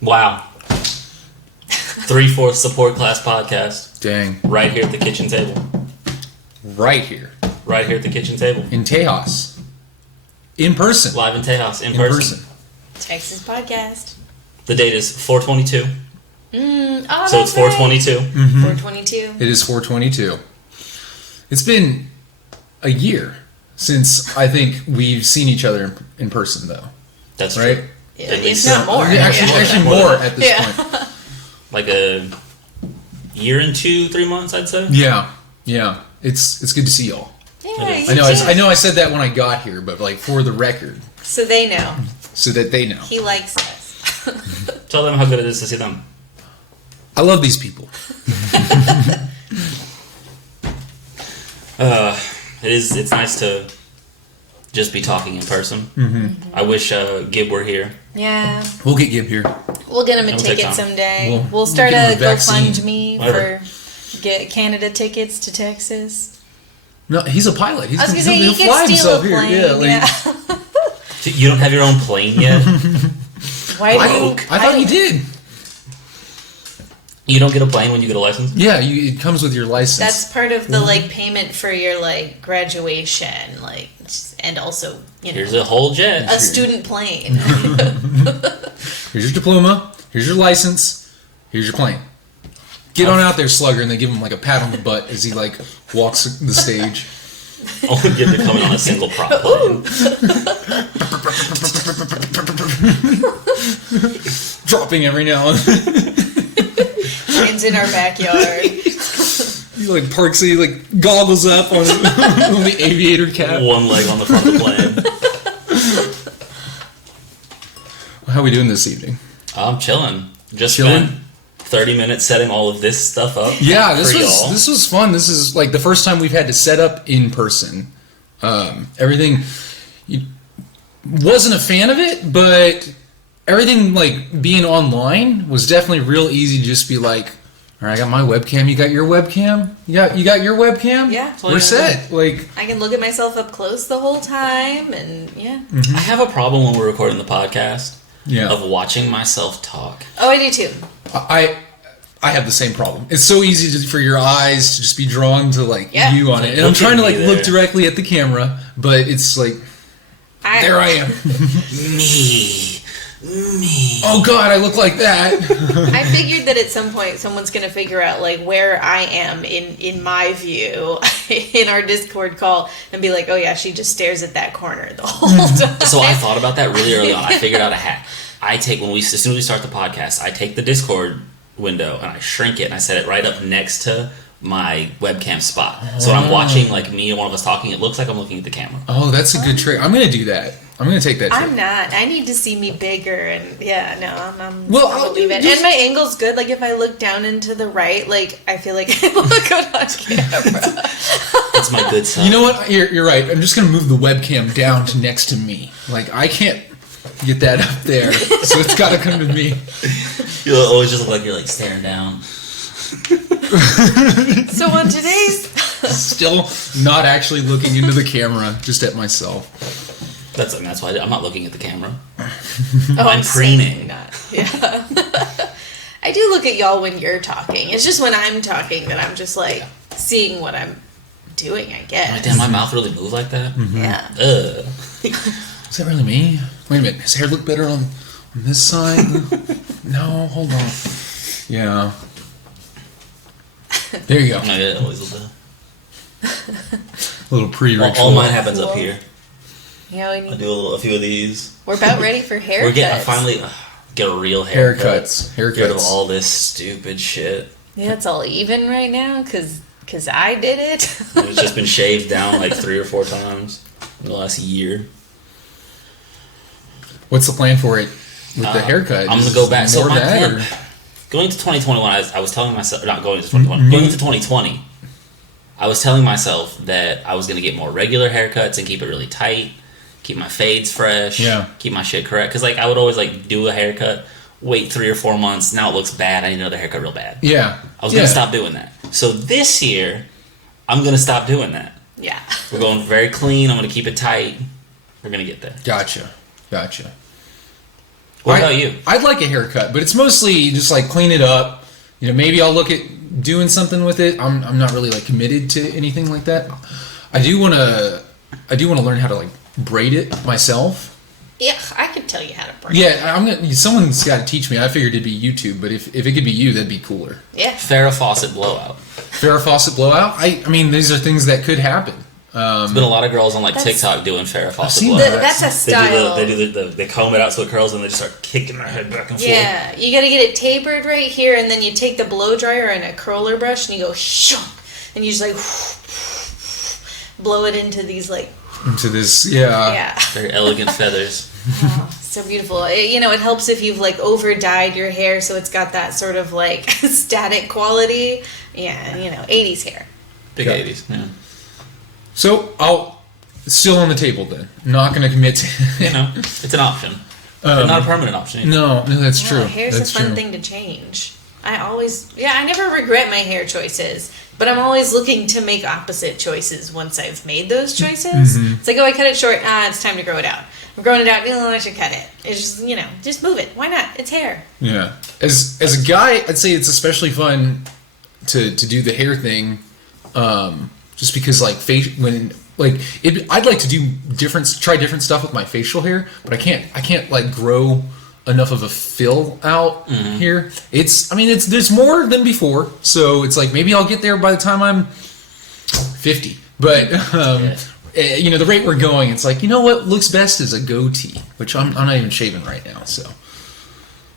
Wow. 3/4 support class podcast. Dang. Right here at the kitchen table. Right here. Right here at the kitchen table. In Tejas. In person. Live in Tejas. In person. Texas podcast. The date is 4/22. So it's 4/22. Right. Mm-hmm. 4/22. It is 4/22. It's been a year since I think we've seen each other in person, though. That's right. True. Yeah, it's not more. Actually more at this point. Like a year and 2-3 months, I'd say. Yeah. It's good to see y'all. Yeah, I know I said that when I got here, but like for the record. So they know. So that they know. He likes us. Tell them how good it is to see them. I love these people. It's nice to just be talking in person. Mm-hmm. I wish Gibb were here. Yeah. We'll get Gibb here. We'll get him a It'll ticket take time. someday. We'll start get a him a vaccine. GoFundMe Whatever. for get Canada tickets to Texas. No, he's a pilot. He'll I was gonna say he fly can steal himself a plane. here. Yeah, You don't have your own plane yet? Why do you? I thought you did. You don't get a plane when you get a license? Yeah, it comes with your license. That's part of the payment for your graduation, and also Here's a whole jet. a student plane. Here's your diploma. Here's your license. Here's your plane. Get on out there, Slugger, and they give him a pat on the butt as he walks the stage. Only Gibb to come in on a single prop plane. Dropping every now and then. Planes in our backyard. He parks, he goggles up on the aviator cap. One leg on the front of the plane. How are we doing this evening? I'm chilling. Just Chilling? spent 30 minutes setting all of this stuff up. Yeah, for y'all. this was fun. This is the first time we've had to set up in person. Everything, wasn't a fan of it, but everything being online was definitely real easy to just be all right, I got my webcam, you got your webcam? You got your webcam? Yeah. We're set. I can look at myself up close the whole time, and yeah. Mm-hmm. I have a problem when we're recording the podcast Yeah. of watching myself talk. Oh, I do too. I have the same problem. It's so easy for your eyes to just be drawn to you on it. And I'm trying to look directly at the camera, but it's there I am. Me. Oh God, I look like that. I figured that at some point someone's going to figure out where I am in my view in our Discord call and be oh yeah, she just stares at that corner the whole time. So I thought about that really early on. I figured out a hack. As soon as we start the podcast, I take the Discord window and I shrink it and I set it right up next to my webcam spot. So when I'm watching me and one of us talking, it looks like I'm looking at the camera. Oh, that's a good trick. I'm gonna do that. I'm gonna take that trick. I'm not. I need to see me bigger, and I'm Well, I'll leave it. And my angle's good. If I look down into the right, I feel like I look good on camera. That's my good side. You know what? You're right. I'm just gonna move the webcam down to next to me. I can't get that up there, so it's gotta come to me. You'll always just look like you're staring down. So on today's... Still not actually looking into the camera, just at myself. That's why I'm not looking at the camera. I'm preening. Not. Yeah. I do look at y'all when you're talking. It's just when I'm talking that I'm just seeing what I'm doing, I guess. Damn, my mouth really moved like that? Mm-hmm. Yeah. Is that really me? Wait a minute. His hair look better on this side? No, hold on. Yeah. There you go. Yeah, it always will do. A little pre-ritual. All mine happens up here. Yeah, I do a few of these. we're about ready for haircuts. I finally get a real haircut. Haircuts. Get rid of all this stupid shit. Yeah, it's all even right now because I did it. It's just been shaved down 3 or 4 times in the last year. What's the plan for it with the haircut? I'm going to go back. So my plan, going to 2021, I was telling myself, not going to 2021, going into 2020, I was telling myself that I was going to get more regular haircuts and keep it really tight, keep my fades fresh, keep my shit correct. Because I would always do a haircut, wait 3 or 4 months, now it looks bad, I need another haircut real bad. Yeah. I was going to stop doing that. So this year, I'm going to stop doing that. Yeah. We're going very clean, I'm going to keep it tight. We're going to get there. Gotcha. What about you? I'd like a haircut, but it's mostly just like clean it up. Maybe I'll look at doing something with it. I'm not really like committed to anything like that. I do want to learn how to like braid it myself. Yeah, I could tell you how to braid. Yeah, someone's got to teach me. I figured it'd be YouTube, but if it could be you, that'd be cooler. Yeah. Farrah Fawcett blowout. Farrah Fawcett blowout? I mean, these are things that could happen. There's been a lot of girls on TikTok doing Farrah Fawcett blowout. That's a style. They comb it out so it curls and they just start kicking their head back and forth. Yeah, you got to get it tapered right here, and then you take the blow dryer and a curler brush and you go shunk, and you just like blow it into these like into this very elegant feathers. Oh, so beautiful. It helps if you've like over dyed your hair so it's got that sort of like static quality. Yeah, 80s hair. Big 80s. Yeah. So I'll still on the table then. Not going to commit to. It's an option, but not a permanent option either. No, that's true. Hair's that's a fun thing to change. I never regret my hair choices, but I'm always looking to make opposite choices once I've made those choices. Mm-hmm. It's like, I cut it short. It's time to grow it out. I'm growing it out. I should cut it. It's just, just move it. Why not? It's hair. Yeah. As a guy, I'd say it's especially fun to do the hair thing, just because like I'd like to try different stuff with my facial hair, but I can't like grow enough of a fill out here. There's more than before, so it's like maybe I'll get there by the time I'm 50. But the rate we're going, it's like what looks best is a goatee, which I'm not even shaving right now, so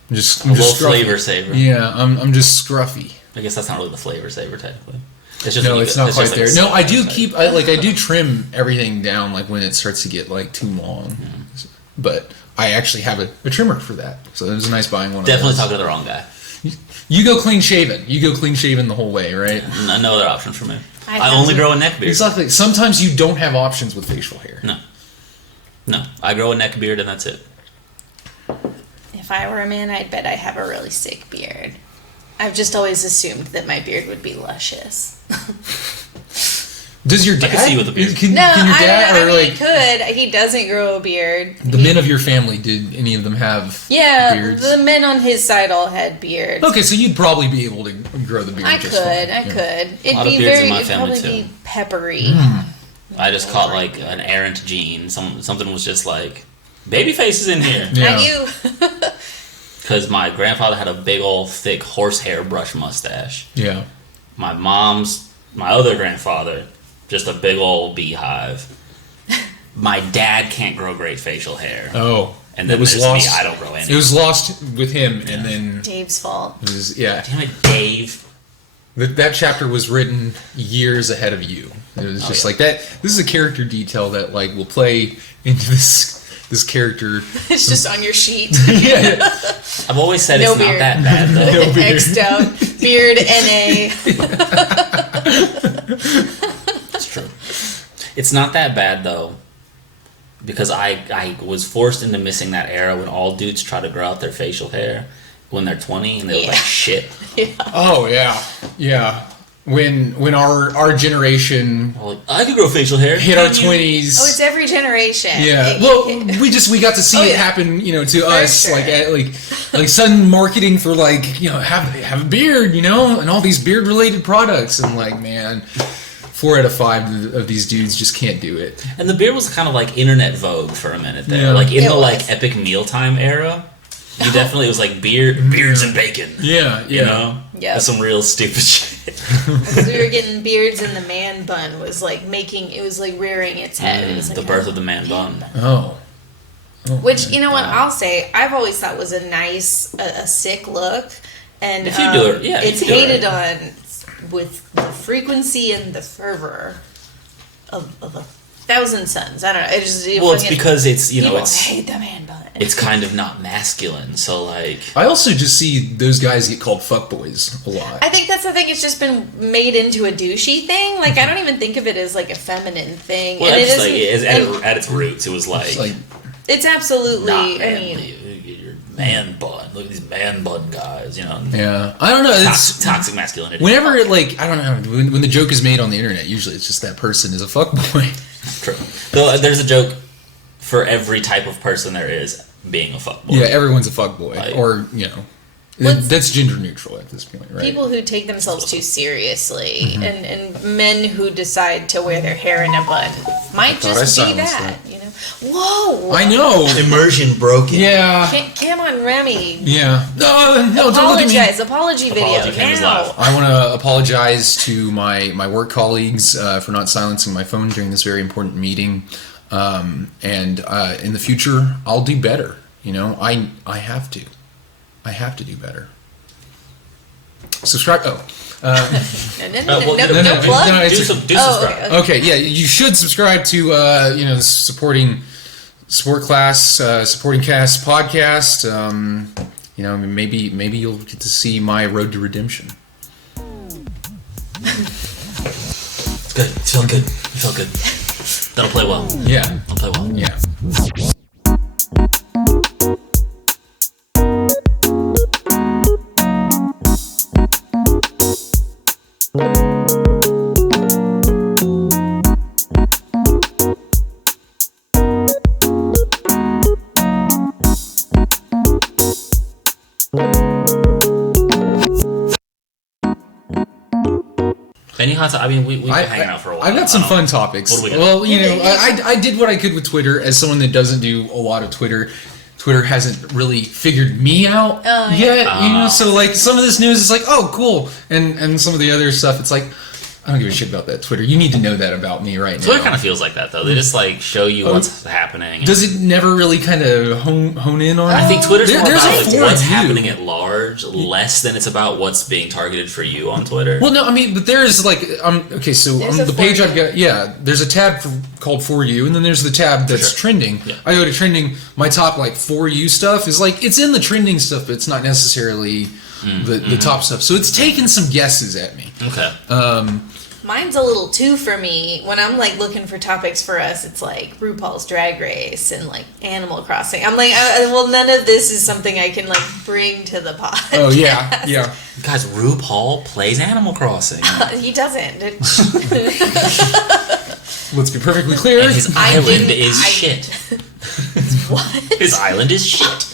I'm just flavor saver. Yeah, I'm just scruffy. I guess that's not really the flavor saver technically. It's not quite there. No, I do I do trim everything down like when it starts to get like too long, but I actually have a trimmer for that, so it was nice buying one. Definitely talking to the wrong guy. You go clean shaven. You go clean shaven the whole way, right? No other option for me. I only grow a neck beard. Exactly. Sometimes you don't have options with facial hair. No. I grow a neck beard and that's it. If I were a man, I'd bet I have a really sick beard. I've just always assumed that my beard would be luscious. Does your dad? I can see you with a beard. Can your dad he could. He doesn't grow a beard. The men of your family, did any of them have beards? The men on his side all had beards. Okay, so you'd probably be able to grow the beard. I could. It'd probably be peppery. I just caught like an errant gene. Something was just like, baby face is in here. Not you. Because my grandfather had a big old thick horsehair brush mustache. Yeah. My other grandfather, just a big old beehive. My dad can't grow great facial hair. Oh. And then there's me, I don't grow any. It was lost with him, and then... Dave's fault. It was, yeah. Damn it, Dave. That chapter was written years ahead of you. It was just like that. This is a character detail that like will play into this character. It's just on your sheet. Yeah. I've always said it's not that bad though. No beard. X'd out. Beard NA. It's true. It's not that bad though, because I was forced into missing that era when all dudes try to grow out their facial hair when they're 20 and they look like shit. Yeah. Oh yeah. When our generation, I could grow facial hair, hit our 20s. Oh, it's every generation. Yeah. We got to see it happen, to us, sure. like sudden marketing for have a beard, and all these beard related products, and like, man, 4 out of 5 of these dudes just can't do it. And the beard was kind of like internet vogue for a minute there, yeah. like in the epic mealtime era. You definitely, it was like beards and bacon. Yeah. Yeah. That's some real stupid shit. Because we were getting beards, and the man bun was like rearing its head. It was like the birth of the man bun. Oh. Which, what I'll say, I've always thought was a sick look. And if you do it, it's hated on with the frequency and the fervor of a thousand suns. I don't know. It's because it's, it's hate the man bun. It's kind of not masculine, so like... I also just see those guys get called fuckboys a lot. I think that's the thing. It's just been made into a douchey thing. Like, I don't even think of it as like a feminine thing. Well, and at its roots, it was like... It's absolutely... your man bun. Look at these man bun guys, Yeah. I don't know. It's toxic masculinity. Whenever I don't know, when the joke is made on the internet, usually it's just that person is a fuckboy. True. Though there's a joke for every type of person there is. being a fuckboy. Yeah, everyone's a fuckboy. Like, or, that's gender neutral at this point, right? People who take themselves too seriously, and men who decide to wear their hair in a bun might just be that, Whoa! I know! Immersion broken. Yeah. Come on, Remy. Yeah. No, don't look at me. Apology video now. I want to apologize to my work colleagues for not silencing my phone during this very important meeting. And in the future, I'll do better. I have to. I have to do better. Subscribe. No plug. Do subscribe. Okay, yeah, you should subscribe to the supporting cast podcast. Maybe you'll get to see my road to redemption. It's good. You feel good. You feel good. That'll play well. Yeah. That'll play well. Yeah. Any hot topic? I mean, we've been hanging out for a while. I've got some fun topics. What do we got? Well, I did what I could with Twitter. As someone that doesn't do a lot of Twitter hasn't really figured me out yet. So like some of this news is like, oh, cool, and some of the other stuff, it's like, I don't give a shit about that Twitter. You need to know that about me right now. Twitter kind of feels like that, though. They just like show you what's happening. Does it never really kind of hone in on? I think Twitter's more about what's view. happening at large, less than it's about what's being targeted for you on Twitter. Well, no, I mean, but there's like, okay, so on the page I've got, there's a tab called For You, and then there's the tab that's trending. Yeah. I go to trending. My top like For You stuff is like, it's in the trending stuff, but it's not necessarily the top stuff. So it's taken some guesses at me. Okay. Mine's a little too for me. When I'm like looking for topics for us, it's like RuPaul's Drag Race and like Animal Crossing. I'm like, well, none of this is something I can like bring to the podcast. Oh yeah, yeah. Guys, RuPaul plays Animal Crossing. He doesn't. Let's be perfectly clear. And his island is shit. What? His island is shit.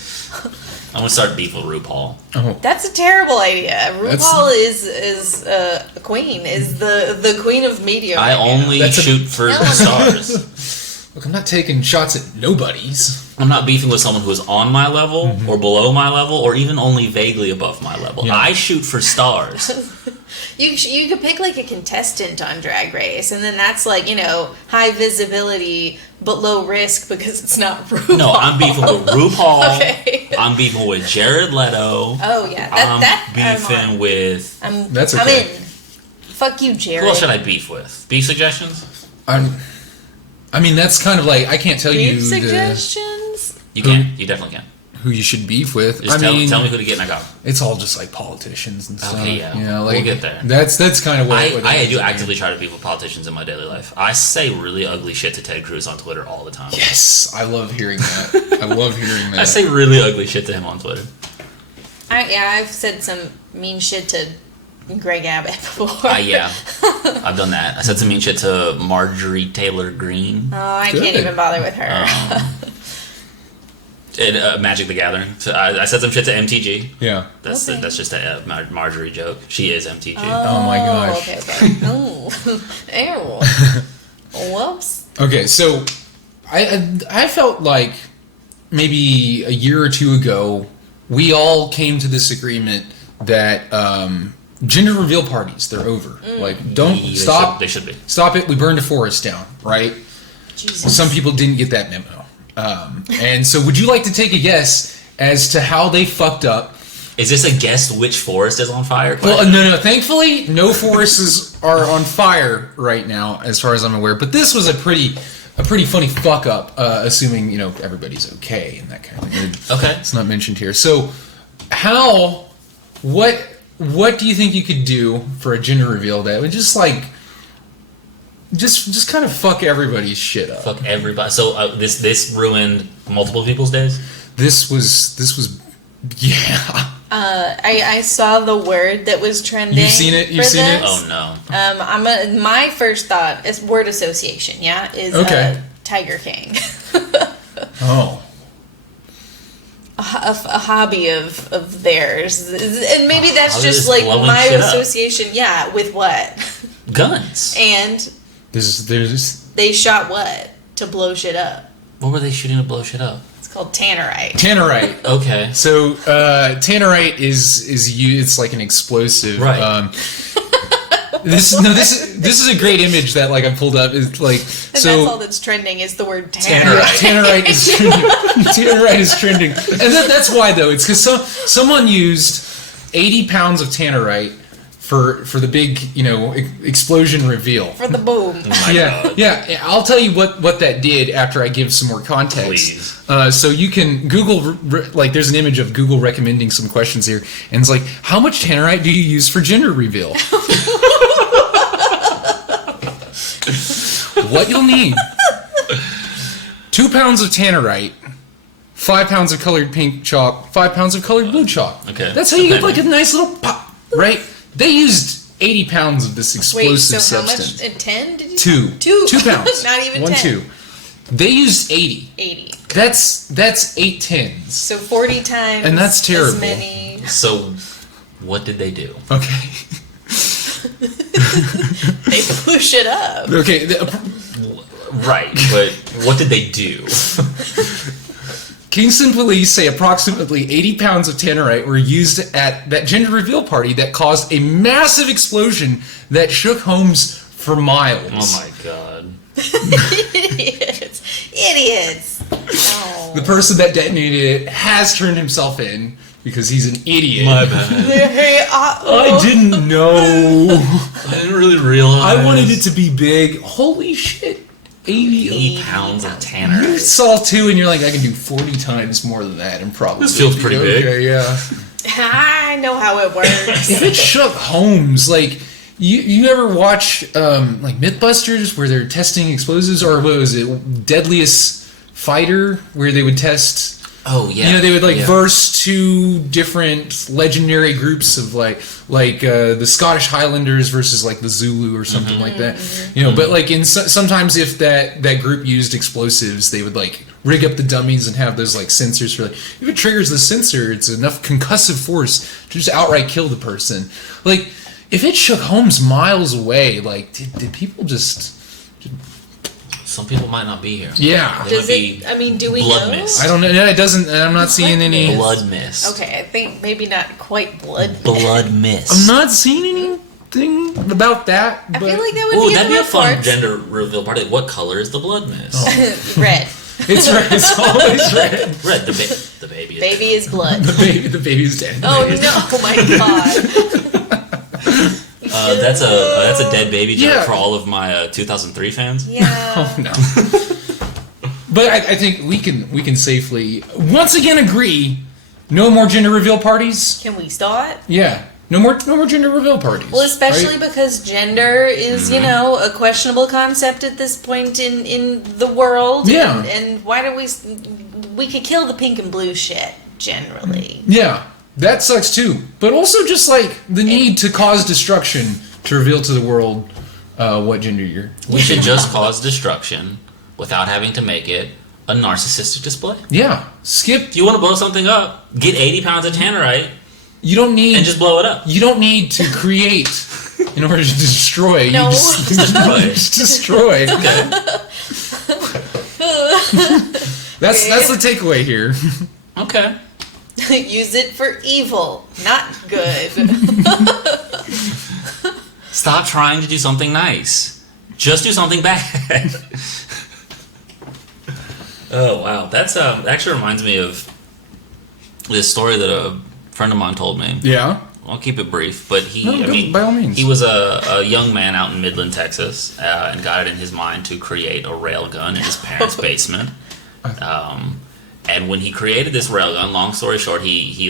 I'm gonna start beef with RuPaul. Oh. That's a terrible idea. RuPaul is a queen. Is the queen of media. I only shoot for stars. Look, I'm not taking shots at nobodies. I'm not beefing with someone who is on my level or below my level or even only vaguely above my level. Yeah. I shoot for stars. You could pick like a contestant on Drag Race, and then that's like, high visibility but low risk because it's not RuPaul. No, I'm beefing with RuPaul. Okay. I'm beefing with Jared Leto. Oh yeah, I'm beefing with. That's okay. I'm in. Fuck you, Jared. Who else should I beef with? Beef suggestions? I mean, that's kind of like, I can't tell you. Beef suggestions? You can. You definitely can. Who you should beef with. Just tell me who to get in a go. It's all just like politicians and stuff. Okay, yeah. Like, we'll get there. That's kind of what I do actively try to beef with politicians in my daily life. I say really ugly shit to Ted Cruz on Twitter all the time. Yes, I love hearing that. I love hearing that. I say really ugly shit to him on Twitter. I've said some mean shit to Greg Abbott before. Yeah, I've done that. I said some mean shit to Marjorie Taylor Greene. Oh, I can't even bother with her. Magic the Gathering. So I said some shit to MTG. Yeah. That's just a Marjorie joke. She is MTG. Oh my gosh. Okay. Oh. Ew. Whoops. Okay, so I felt like maybe a year or two ago, we all came to this agreement that gender reveal parties, they're over. Like, stop. They should be. Stop it. We burned a forest down, right? Jesus. Some people didn't get that memo. And so would you like to take a guess as to how they fucked up? Is this a guess which forest is on fire? Well, no. Thankfully, no forests are on fire right now, as far as I'm aware. But this was a pretty funny fuck up, assuming, everybody's okay and that kind of thing. Okay. It's not mentioned here. So what do you think you could do for a gender reveal that would just like... Just kind of fuck everybody's shit up. Fuck everybody. So this ruined multiple people's days? This was yeah. I saw the word that was trending. You've seen it? Oh no. My first thought is word association, is okay. Tiger King. Oh. a hobby of theirs, and maybe that's just like blowing my shit up. association. Yeah, with what? Guns. And There's they shot what to blow shit up? What were they shooting to blow shit up? It's called Tannerite. Tannerite. Okay. So Tannerite is it's like an explosive. Right. This is a great image that like I pulled up. It's like And so. that's all that's trending is the word Tannerite. Tannerite. Tannerite is trending. Tannerite is trending, and that's why though. It's because someone used 80 pounds of Tannerite for the big explosion reveal. For the boom. Oh my God. Yeah. I'll tell you what that did after I give some more context. Please. So you can Google like there's an image of Google recommending some questions here, and it's like, how much Tannerite do you use for gender reveal? What you'll need: 2 pounds of Tannerite, 5 pounds of colored pink chalk, 5 pounds of colored blue chalk. Okay. That's how you get like a nice little pop, right? They used 80 pounds of this explosive Wait, so substance. how much? 10? Did you Two. 2 pounds. Not even 1, 10. 2. They used 80. 80. That's 8 tins. So 40 times. And that's terrible. As many. So, what did they do? Okay. They blew shit up. Okay. Right, but what did they do? Kingston police say approximately 80 pounds of Tannerite were used at that gender reveal party that caused a massive explosion that shook homes for miles. Oh my God. Idiots. Oh. The person that detonated it has turned himself in because he's an idiot. My bad. I didn't know. I didn't really realize. I wanted it to be big. Holy shit. 80 pounds of You Tannerite. saw 2 and you're like, I can do 40 times more than that and probably. This feels be pretty big. okay, yeah. I know how it works. If it shook homes, like you ever watch like Mythbusters where they're testing explosives, or what was it, Deadliest Fighter, where they would test. Oh yeah. They would verse 2 different legendary groups of like the Scottish Highlanders versus like the Zulu or something like that. But like sometimes if that group used explosives, they would like rig up the dummies and have those like sensors for like, if it triggers the sensor, it's enough concussive force to just outright kill the person. Like if it shook homes miles away, like did people just? Some people might not be here. Yeah. They Does might it? be I mean, do we blood know? mist. I don't know. No, it doesn't. I'm not seeing any. Blood mist. Okay, I think maybe not quite blood. Blood mist. I'm not seeing anything about that. I But feel like that would Ooh, be that'd in be the a fun reports. gender reveal party. What color is the blood mist? Red. it's red. It's always red. Red. The baby. Is Baby is blood. The baby's dead. Oh no! My God. That's a dead baby joke Yeah. for all of my 2003 fans. Yeah. Oh no. But I think we can safely once again agree. No more gender reveal parties. Can we start? Yeah. No more gender reveal parties. Well, especially right? because gender is, a questionable concept at this point in the world. Yeah. And why do we could kill the pink and blue shit generally. Yeah. That sucks too. But also just like the need to cause destruction to reveal to the world what gender you're. We should just cause destruction without having to make it a narcissistic display. Yeah. Skip. If you want to blow something up, get 80 pounds of Tannerite You don't need. and just blow it up. You don't need to create in order to destroy. No. You just Destroy. just destroy. Okay. That's the takeaway here. Okay. Use it for evil, not good. Stop trying to do something nice. Just do something bad. Oh wow, that's actually reminds me of this story that a friend of mine told me. Yeah. I'll keep it brief, but By all means. he was a young man out in Midland, Texas, and got it in his mind to create a railgun in his parents' basement. And when he created this railgun, long story short, he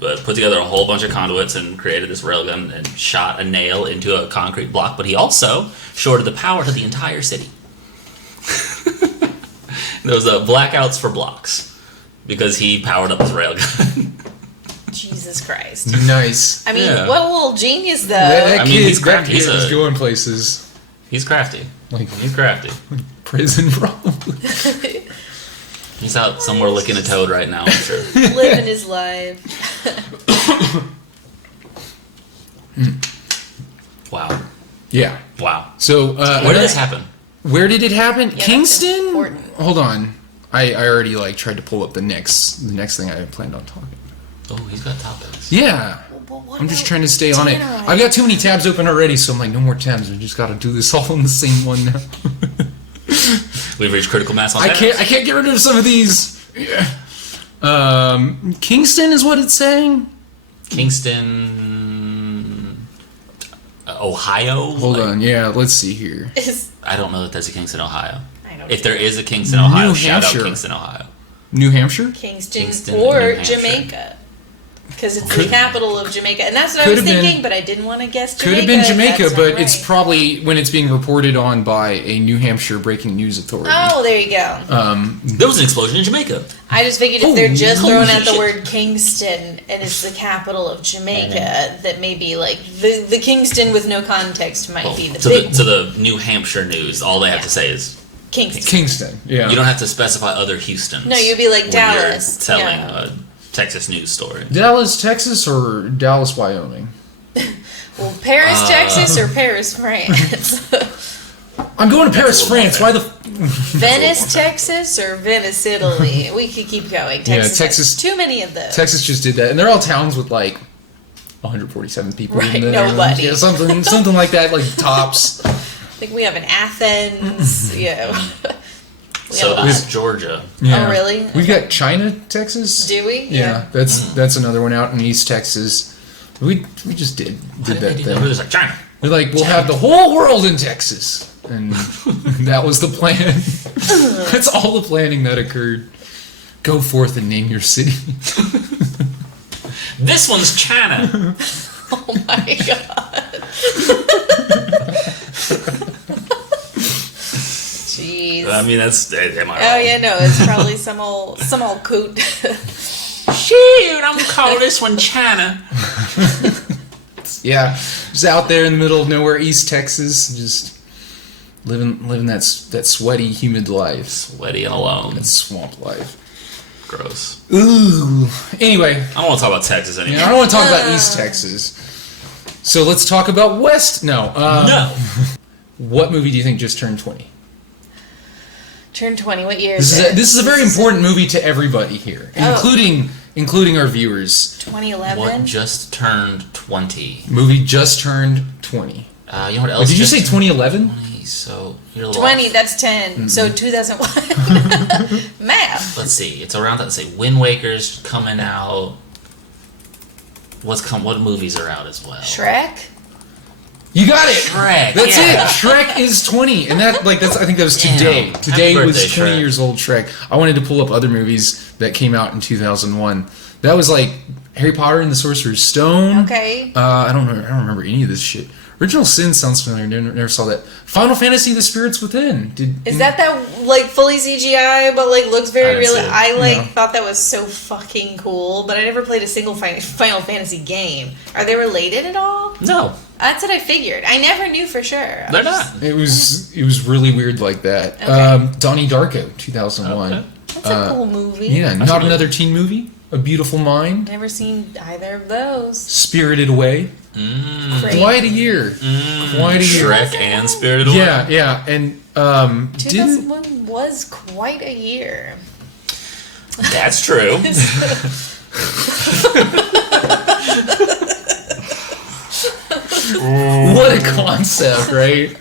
put together a whole bunch of conduits and created this railgun and shot a nail into a concrete block. But he also shorted the power to the entire city. There was blackouts for blocks because he powered up his railgun. Jesus Christ. Nice. I mean, Yeah. what a little genius, though. That I mean, kid, he's crafty. That kid He's is a- going places He's crafty. like He's crafty. prison, probably. He's out somewhere licking a toad right now, I'm sure. Living his life. Wow. Yeah. Wow. So Where did this hapen? Where did it happen? Yeah, Kingston? important. Hold on. I already tried to pull up the next thing I planned on talking about. Oh, he's got topics. Yeah. Well, what I'm just about trying to stay on it. Tannerite? I've got too many tabs open already, so I'm like, no more tabs. I just got to do this all in the same one now. We've reached critical mass on I that. can't get rid of some of these. Yeah. Kingston is what it's saying. Kingston, Ohio. Hold on. Yeah, let's see here. I don't know that there's a Kingston, Ohio. I don't If there is a Kingston, Ohio, New shout out Hampshire. Kingston, Ohio. New Hampshire? Kingston New or Hampshire. Jamaica. Because it's the capital of Jamaica. And that's what I was Could have been- thinking, but I didn't want to guess Jamaica. Could have been Jamaica, That's but not it's right. probably when it's being reported on by a New Hampshire breaking news authority. Oh, there you go. There was an explosion in Jamaica. I just figured if they're just holy throwing out the shit. word Kingston and it's the capital of Jamaica, that maybe like the Kingston with no context might be the big To the New Hampshire news, all they have Yeah. to say is Kingston. Kingston, yeah. you don't have to specify other Houstons. No, you'd be like when Dallas. You're telling Yeah. a Texas news story. Dallas, Texas, or Dallas, Wyoming? Well, Paris, Texas, or Paris, France? I'm going to Paris, a little France. more Why the? Venice, Texas, or Venice, Italy? We could keep going. Texas, Texas- Too many of those. Texas just did that, and they're all towns with like 147 people. Right, in there. nobody. Yeah, something like that, like tops. I think we have an Athens. Yeah. So that's Georgia. Yeah. Oh, really? We've got China, Texas. Do we? Yeah, that's another one out in East Texas. We just did that thing. There's like China. We're like, we'll have the whole world in Texas. And that was the plan. That's all the planning that occurred. Go forth and name your city. This one's China. Oh my god. Jeez. I mean, that's. Am I Oh wrong? yeah, no, it's probably some old coot. Shoot, I'm gonna call this one China. Yeah, just out there in the middle of nowhere, East Texas, just living that sweaty, humid life. Sweaty and alone. That swamp life. Gross. Ooh. Anyway, I don't want to talk about Texas anymore. I don't want to talk about East Texas. So let's talk about West. No. No. What movie do you think just turned 20? Turn 20. What year This is is it? this is a very important movie to everybody here, Oh. including our viewers. 2011. What just turned 20? Movie just turned 20. You know what else? Did you just say 2011? 20, so you're a little 20. off. That's 10. So 2001. Math. Let's see. It's around that. Let's say Wind Waker's coming out. What movies are out as well? Shrek. You got it. Shrek. That's yeah. it. Shrek is 20, and that's I think that was Damn. today. Happy Today was birthday, 20 Shrek. years old. Shrek. I wanted to pull up other movies that came out in 2001. That was like Harry Potter and the Sorcerer's Stone. Okay. I don't remember any of this shit. Original Sin sounds familiar. Never saw that. Final Fantasy: The Spirits Within. Is that like fully CGI but like looks very I didn't real? see it. I thought that was so fucking cool, but I never played a single Final Fantasy game. Are they related at all? No, That's what I figured. I never knew for sure. they're not. It was really weird like that. Okay. Donnie Darko, 2001. Okay. That's a cool movie. Yeah, That's not a another teen movie. A Beautiful Mind. Never seen either of those. Spirited Away. Great. Quite a year. Quite a year. Shrek and Spirited Away. Yeah, and didn't 2001 was quite a year. That's true. what a concept, right?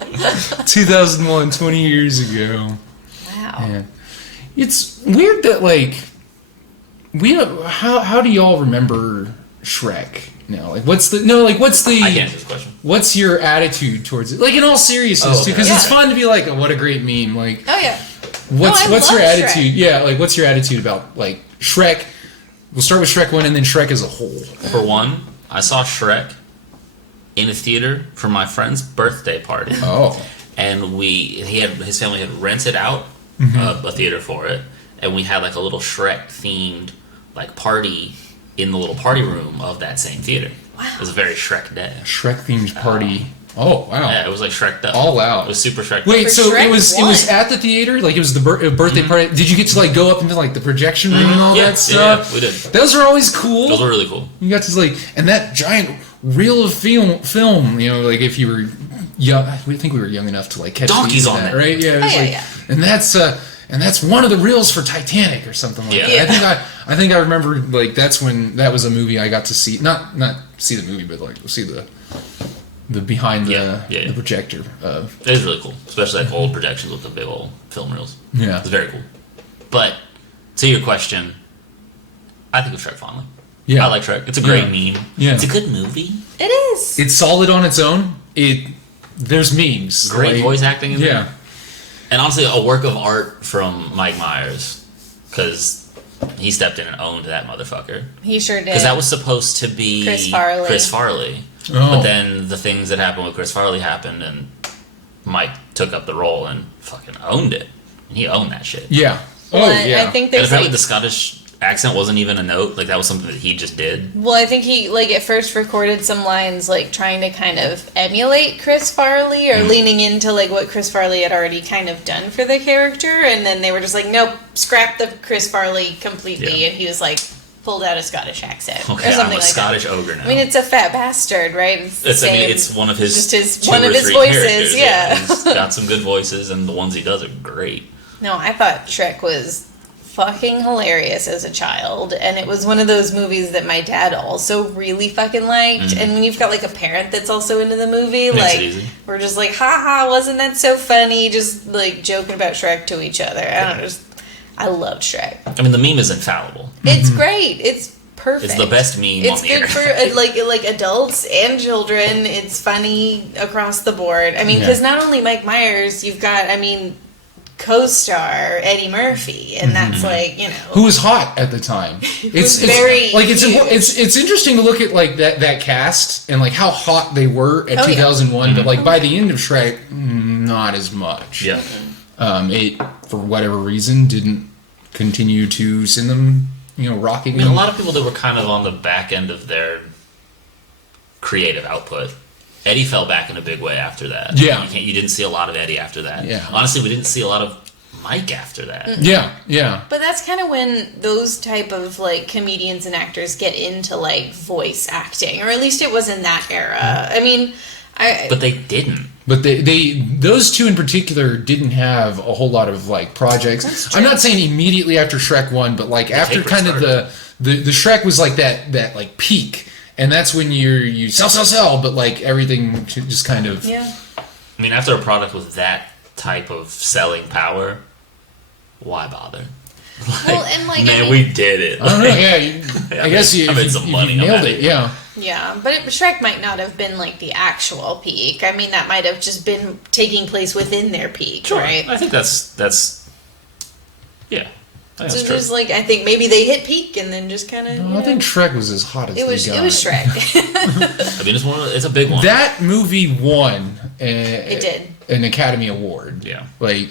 2001, 20 years ago. Wow. Yeah. It's weird that like how do y'all remember Shrek now? Like what's the I can't answer this question. what's your attitude towards it? Like in all seriousness, Oh, okay. because it's Yeah. fun to be like, oh, what a great meme. Like Oh yeah. what's I your love attitude? Shrek. Yeah, like what's your attitude about like Shrek? We'll start with Shrek 1 and then Shrek as a whole. For one, I saw Shrek in a theater for my friend's birthday party. Oh. And his family had rented out a theater for it, and we had like a little Shrek themed like party in the little party room of that same theater. Wow. It was a very Shrek day. Shrek themed party Oh wow! Yeah, it was like Shrek'd up. All out. It was super Shrek'd Wait, up. so Shrek it was 1. at the theater? Like it was the birthday party? Did you get to like go up into like the projection room and all that stuff? Yeah, we did. Those are always cool. Those were really cool. You got to like, and that giant reel of film. You know, like if you were young, I think we were young enough to like catch Donkeys on that, right? Yeah, it was yeah. And that's one of the reels for Titanic or something like that. Yeah. I think I remember like that was a movie I got to see. Not see the movie, but like see the behind the projector. It was really cool, especially like old projections with the big old film reels. Yeah, it's very cool. But to your question, I think of Shrek fondly. Yeah, I like Shrek. It's a great meme. Yeah, it's a good movie. It is. It's solid on its own. There's memes. Great voice acting in there. Yeah. And honestly, a work of art from Mike Myers, because he stepped in and owned that motherfucker. He sure did. Because that was supposed to be Chris Farley. Oh. But then the things that happened with Chris Farley happened, and Mike took up the role and fucking owned it. And he owned that shit. Yeah. Well, I think there's and apparently the Scottish accent wasn't even a note. Like, that was something that he just did. Well, I think he, like, at first recorded some lines, like, trying to kind of emulate Chris Farley or leaning into, like, what Chris Farley had already kind of done for the character. And then they were just like, nope, scrap the Chris Farley completely. And he was, like, pulled out a Scottish accent. Okay, or something I'm a like Scottish that. ogre now. I mean, it's a fat bastard, right? It's one of his one of his voices, yeah. He's got some good voices, and the ones he does are great. No, I thought Shrek was fucking hilarious as a child, and it was one of those movies that my dad also really fucking liked. And when you've got like a parent that's also into the movie, like we're just like, haha, wasn't that so funny, just like joking about Shrek to each other. I loved Shrek. I mean, the meme is infallible. It's great. It's perfect. It's the best meme it's on the good internet. for like adults and children. It's funny across the board. I mean, because not only Mike Myers, you've got, I mean, co-star Eddie Murphy, and that's like, you know, who was hot at the time. It's very like it's interesting to look at like that cast and like how hot they were at 2001, but like by the end of Shrek, not as much. Yeah. It for whatever reason didn't continue to send them, you know, rocking. I mean, a lot of people that were kind of on the back end of their creative output. Eddie fell back in a big way after that. Yeah. You didn't see a lot of Eddie after that. Yeah. Honestly, we didn't see a lot of Mike after that. Yeah. But that's kind of when those type of like comedians and actors get into like voice acting, or at least it was in that era. I mean, but they didn't. But they those two in particular didn't have a whole lot of like projects. I'm not saying immediately after Shrek 1, but like after kind of the Shrek was like that like peak. And that's when you sell, but like everything just kind of... Yeah. I mean, after a product with that type of selling power, why bother? Like, well, and like... man, I mean, we did it. I don't know, yeah. I guess you made some money. You nailed it, yeah. Yeah, but Shrek might not have been like the actual peak. I mean, that might have just been taking place within their peak, sure. right? I think that's yeah. So just like, I think maybe they hit peak and then just kind of. I think Shrek was as hot as it was. They got. It was Shrek. I mean, it's a big one. That movie won. It did an Academy Award. Yeah, like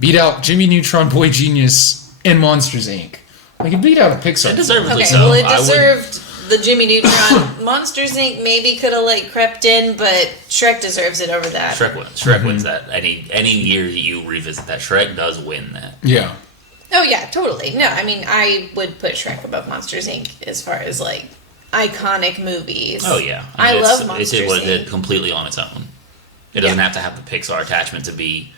beat out Jimmy Neutron, Boy Genius, and Monsters Inc. Like it beat out a Pixar. It deservedly so. Well, it deserved the Jimmy Neutron. Monsters Inc. maybe could have like crept in, but Shrek deserves it over that. Shrek wins. Shrek wins that. Any year you revisit that, Shrek does win that. Yeah. Oh yeah, totally. No, I mean, I would put Shrek above Monsters Inc. as far as like iconic movies. Oh yeah, I love Monsters It did what it Inc. did completely on its own. It doesn't have to have the Pixar attachment to be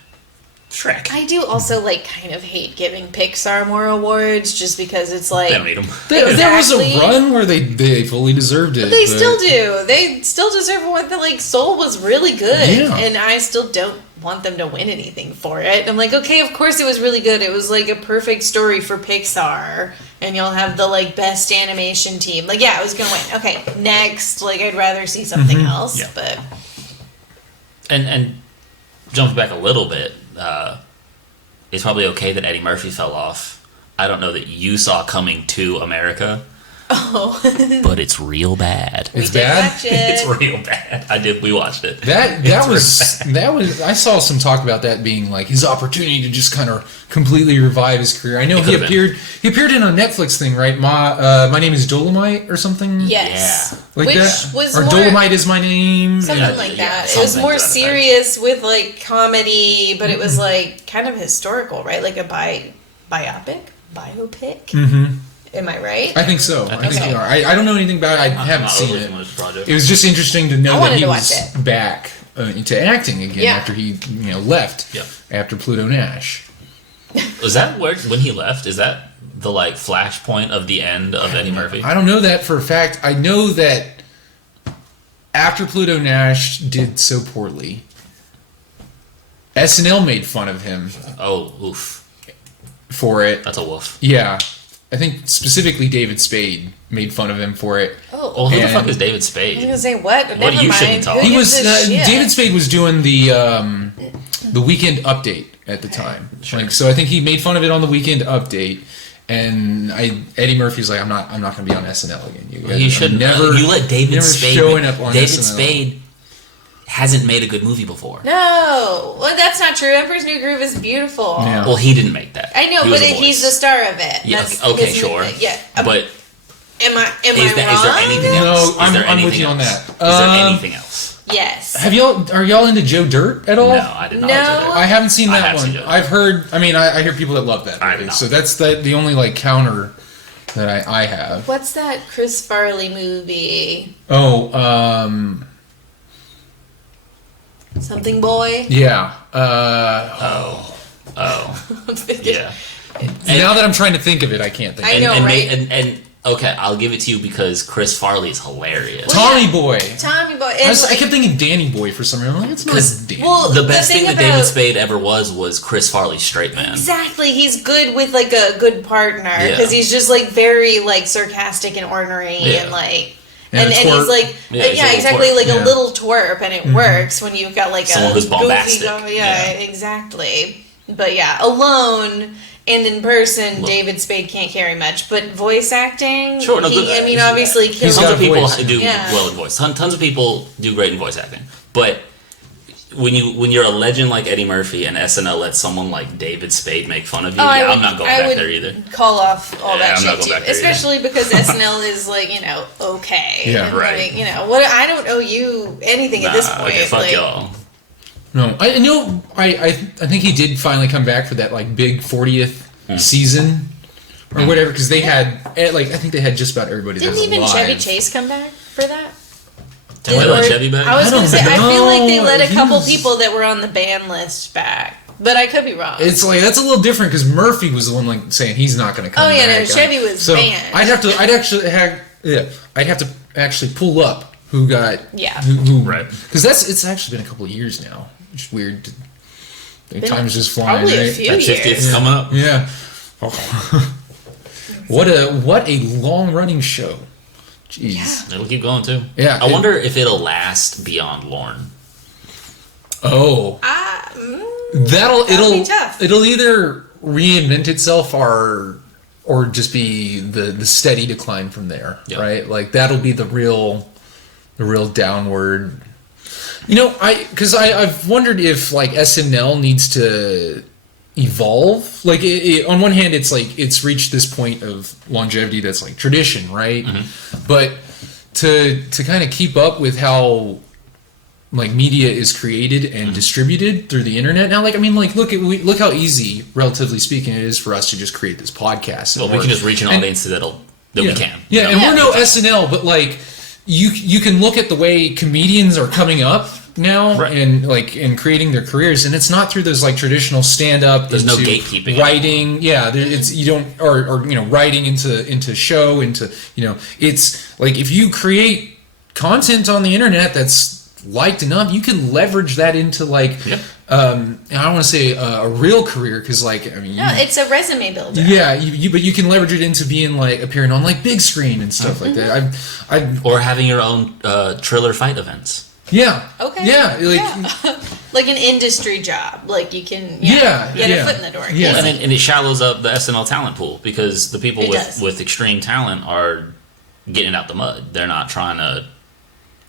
Shrek. I do also like kind of hate giving Pixar more awards just because it's like They don't need them. There was a run where they fully deserved it. But they still do. They still deserve one. That like Soul was really good, and I still don't want them to win anything for it. I'm like, okay, of course it was really good. It was like a perfect story for Pixar, and you'll have the like best animation team. Like, yeah, I was gonna win. Okay, next. Like, I'd rather see something else. Yeah. But and jump back a little bit. It's probably okay that Eddie Murphy fell off. I don't know that you saw Coming to America, Oh. But it's real bad. It's bad? Watch it. It's real bad. We watched it. That was I saw some talk about that being like his opportunity to just kind of completely revive his career. I know he appeared in a Netflix thing, right? My Name is Dolomite or something. Yes. Yeah. Like Which that? was or more, Dolomite is my name. something like that. It was more serious with like comedy, but it was like kind of historical, right? Like a biopic. Mm-hmm. Am I right? I think so. I think you are. I don't know anything about it. I haven't seen it. Project. It was just interesting to know that he was it. back into acting again after he left after Pluto Nash. Was that when he left? Is that the like flashpoint of the end of Eddie Murphy? I don't know that for a fact. I know that after Pluto Nash did so poorly, SNL made fun of him. Oh, oof. For it. That's a woof. Yeah. I think specifically David Spade made fun of him for it. Oh, well, who the fuck is David Spade? I was gonna say what? What you shouldn't talk. He was David Spade was doing the Weekend Update at the time. Sure. Like, so I think he made fun of it on the Weekend Update, and Eddie Murphy's like, I'm not gonna be on SNL again. You should never. You let David Spade showing up on David SNL. Spade hasn't made a good movie before. No, well, that's not true. Emperor's New Groove is beautiful. Yeah. Well, he didn't make that. I know, but he's the star of it. Yeah, That's okay, his sure. movement. Yeah, but am I is there wrong? anything else? No, Is there I'm with anything you on else? that. Is there anything else? Yes. Are y'all into Joe Dirt at all? No, I did not. No. I haven't seen I that have one. seen Joe Dirt. I've heard. I mean, I hear people that love that I movie. have not. So that's the only like counter that I have. What's that Chris Farley movie? Oh, Something Boy? yeah. Yeah. Now that I'm trying to think of it, I can't think. I know, right? And okay, I'll give it to you because Chris Farley is hilarious. Tommy Boy. Tommy Boy. I kept thinking Danny Boy for some reason. I'm like, it's not Danny. Well, the best the thing thing that David about- Spade ever was Chris Farley's straight man. Exactly. He's good with like a good partner because he's just like very like sarcastic and ornery and like. And he's like, exactly, like a little twerp, and it works when you've got like someone a who's goofy bombastic. exactly. But yeah, alone and in person, David Spade can't carry much. But voice acting, Sure, no, I mean, obviously, He's tons got of people voice. do well in voice. Tons of people do great in voice acting, but when you're a legend like Eddie Murphy and SNL lets someone like David Spade make fun of you, I'm not going back there either. Call off all that I'm not shit going too, back there especially because SNL is like okay, Yeah, and right. like, what I don't owe you anything at this point. Okay, fuck like, y'all. No, I know. I think he did finally come back for that like big 40th season or whatever because they had like I think they had just about everybody. Didn't that was even alive. Chevy Chase come back for that? Did they let Chevy back? I was going to say, I feel like they let a He couple was- people that were on the ban list back, but I could be wrong. It's like that's a little different because Murphy was the one like saying he's not going to come. Oh, yeah, back. no, Chevy was so banned. I'd have to actually pull up who got who Right. because it's actually been a couple of years now. It's weird. Time's just flying. Probably right? a few That 50th years. is coming up. Yeah. Oh. What a long running show. Jeez. It'll keep going too. Yeah, I wonder if it'll last beyond Lorne. Oh. That'll be tough. It'll either reinvent itself or just be the steady decline from there. Yep. Right? Like that'll be the real downward. Because I've wondered if like SNL needs to evolve. Like on one hand, it's like it's reached this point of longevity that's like tradition, right? Mm-hmm. But to kind of keep up with how like media is created and distributed through the internet now, like I mean, like look how easy, relatively speaking, it is for us to just create this podcast. Well, we can just reach an audience that we can. Yeah, and we're no SNL, but like you can look at the way comedians are coming up now and creating their careers, and it's not through those like traditional stand up. There's no gatekeeping. Writing, it's you don't or writing into show into it's like if you create content on the internet that's liked enough, you can leverage that into like I don't want to say a real career because like I mean it's a resume builder. yeah but you can leverage it into being like appearing on like big screen and stuff like that. Or having your own Triller fight events. Yeah. Okay. Yeah. Like, like an industry job. Like you can get a foot in the door. Yeah. And it shallows up the SNL talent pool because the people It does. with extreme talent are getting it out the mud. They're not trying to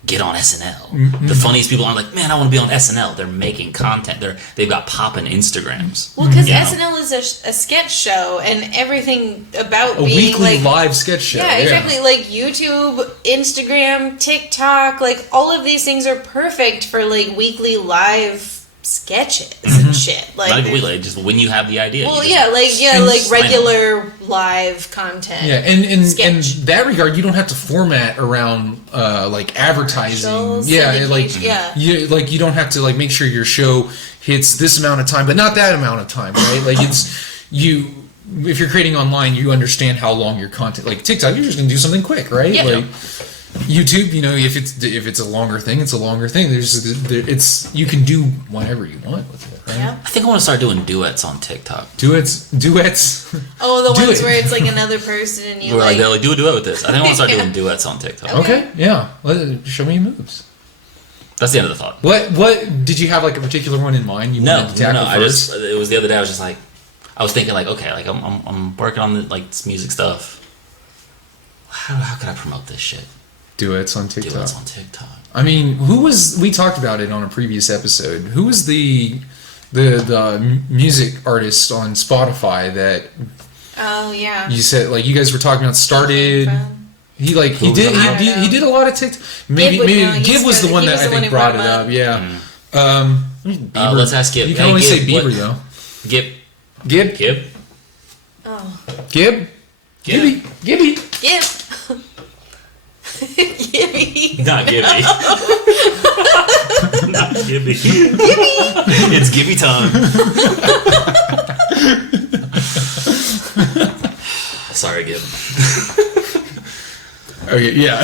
get on SNL. The funniest people aren't like, man, I want to be on SNL. They're making content. They've got poppin' Instagrams. Well, because SNL is a sketch show, and everything about a being weekly like live sketch show. Yeah, exactly. Like YouTube, Instagram, TikTok, like all of these things are perfect for like weekly live sketches and shit. Like not even weekly, just when you have the idea. Well, And like regular live content. Yeah, and in sketch. that regard, you don't have to format around like advertising. You don't have to like make sure your show hits this amount of time, but not that amount of time, right? Like you. If you're creating online, you understand how long your content. Like TikTok, you're just gonna do something quick, right? Yeah. Like YouTube, if it's a longer thing, it's a longer thing. You can do whatever you want with it, right? Yeah. I think I want to start doing duets on TikTok. Duets. Oh, the ones where it's like another person and you Where they're like, do a duet with this. I think I want to start doing duets on TikTok. Okay, yeah. Show me your moves. That's the end of the thought. What did you have like a particular one in mind? You wanted to tackle first? It was the other day. I was just like, I was thinking like, okay, like I'm working on this music stuff. How could I promote this shit? Duets on TikTok. Duets on TikTok. I mean, we talked about it on a previous episode. Who was the music artist on Spotify that? Oh yeah. You said like you guys were talking about started. He did a lot of TikTok. Maybe Gibb was the one that I think brought it up. Yeah. Let's ask Gibb. You can only say Bieber though. Gibb. Oh. Gibb. Gibby. Gibb. Gibby. Not Gibby. Not Gibby. It's Gibby time. Sorry, Gibb. Okay, yeah.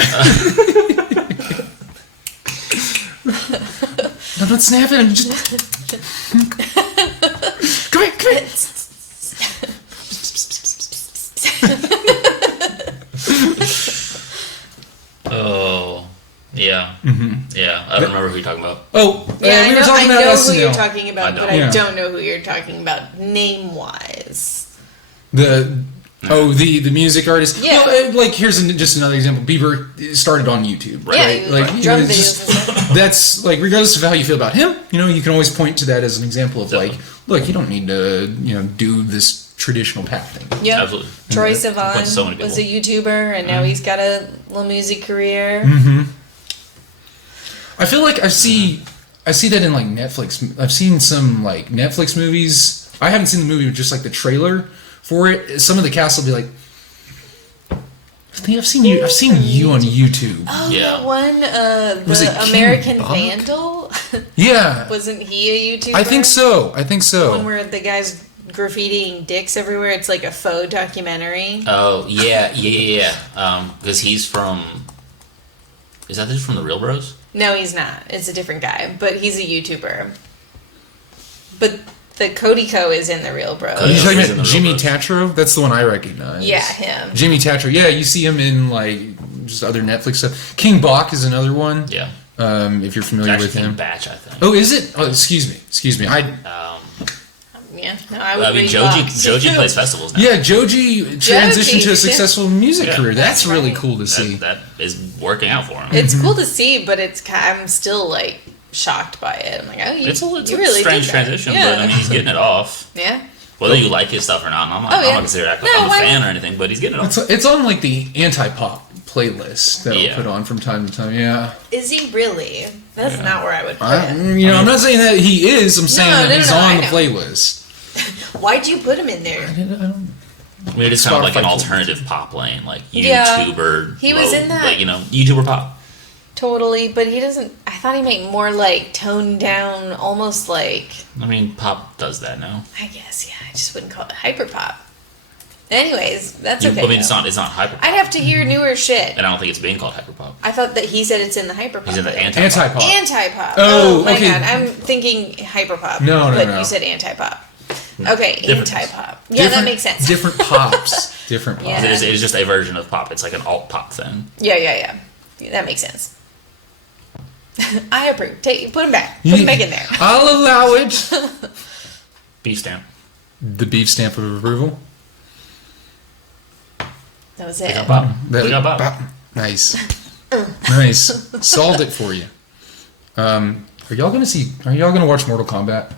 No, don't snap it. Just... Come here. Oh, yeah. Yeah, I don't remember who you're talking about. Oh, yeah, we were talking about I know SNL. who you're talking about, but Yeah. I don't know who you're talking about name-wise. The music artist. Yeah. Well, like here's just another example. Bieber started on YouTube, right? Yeah, like drum it's videos just- and stuff. That's like regardless of how you feel about him, you can always point to that as an example of like, look, you don't need to, do this traditional path thing. Yep. Absolutely. Troy Point to so many Sivan was a people. YouTuber, and now he's got a little music career. I feel like I see that in like Netflix. I've seen some like Netflix movies. I haven't seen the movie, but just like the trailer for it. Some of the cast will be like, I think I've seen you on YouTube. Oh, Yeah. that one, Was it the King American Bach? Vandal? Yeah, Wasn't he a YouTuber? I think so. One where the guy's graffitiing dicks everywhere. It's like a faux documentary. Oh, yeah. Because he's from... Is that from the Real Bros? No, he's not. It's a different guy, but he's a YouTuber. But the Cody Co is in the Real Bros. Are you talking He's in about the Jimmy Real Bros. Tatro? That's the one I recognize. Yeah, him. Jimmy Tatro. Yeah, you see him in like just other Netflix stuff. King Bach is another one. Yeah. If you're familiar Actually, with him. Batch, I think. Oh, is it? Oh, excuse me. Yeah, no, I would read Joji Bach's. plays festivals now. Yeah, Joji transitioned to a yeah. successful music career. That's That's really right. cool to see. That is working out for him. It's cool to see, but I'm still like shocked by it. I'm like, oh, It's a you really strange did that. transition, Yeah. but I mean, he's getting it off. Yeah. Whether you like his stuff or not, and I'm not considered I'm a fan or anything, but he's getting it off. It's on like the anti-pop playlist that I'll put on from time to time. Yeah. Is he really? That's not where I would put him. I'm not saying that he is. I'm saying that he's on I the know. playlist. Why'd you put him in there? I don't. I mean, it's kind of like an Spotify alternative pop lane, like Yeah. YouTuber. He was in that. like, YouTuber pop. Totally, but he doesn't. I thought he made more like toned down, almost like. I mean, pop does that now. I guess, yeah. I just wouldn't call it hyper pop. Anyways, that's okay. I mean, it's though. not hyper pop, I'd have to hear newer shit. and I don't think it's being called hyper pop. I thought that he said it's in the hyper pop. He's in the thing. anti-pop. Anti-pop. Anti-pop. Oh, my okay. god. I'm thinking hyper pop. No, But no. you said anti-pop. Okay, Different. anti-pop. Yeah, that makes sense. Different pops. Different pops. Yeah. It is just a version of pop. It's like an alt pop thing. Yeah. That makes sense. I approve. Put him back. Put him back in there. I'll allow it. Beef stamp. The beef stamp of approval. That was We it. got pop. That- We got pop. Nice. Nice. Solved it for you. Are y'all gonna watch Mortal Kombat?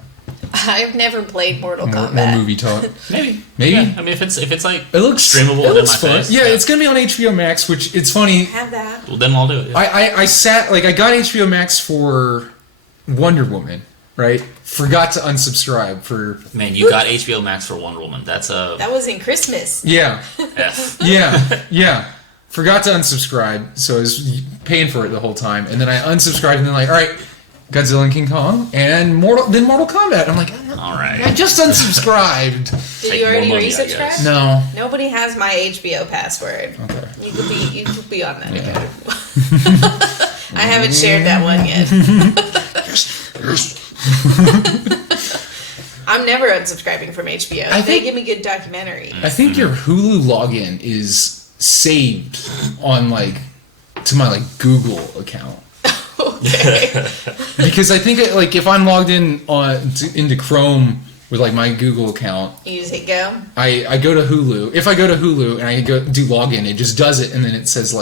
I've never played Mortal Kombat. More movie talk. Maybe. Maybe. Yeah, I mean, if it's like It looks streamable, it in looks my fun. face. Yeah, it's gonna be on HBO Max, which it's funny. Have that. Well, then I'll do it. Yeah. I got HBO Max for Wonder Woman, right? Forgot to unsubscribe for. Man, you got HBO Max for Wonder Woman. That's a That was in Christmas. Yeah, F. yeah. Forgot to unsubscribe, so I was paying for it the whole time, and then I unsubscribed, and then all right, Godzilla and King Kong, and Mortal Kombat. I'm like, All right. I just unsubscribed. Did Take you already more money, I resubscribe? guess. No. Nobody has my HBO password. Okay. You could be on that. Yeah. I haven't shared that one yet. I'm never unsubscribing from HBO. They give me good documentaries. I think your Hulu login is saved on to my Google account. Okay. Because I think if I'm logged in into Chrome with my Google account, You just hit go. I go to Hulu. If I go to Hulu and I go do login, it just does it, and then it says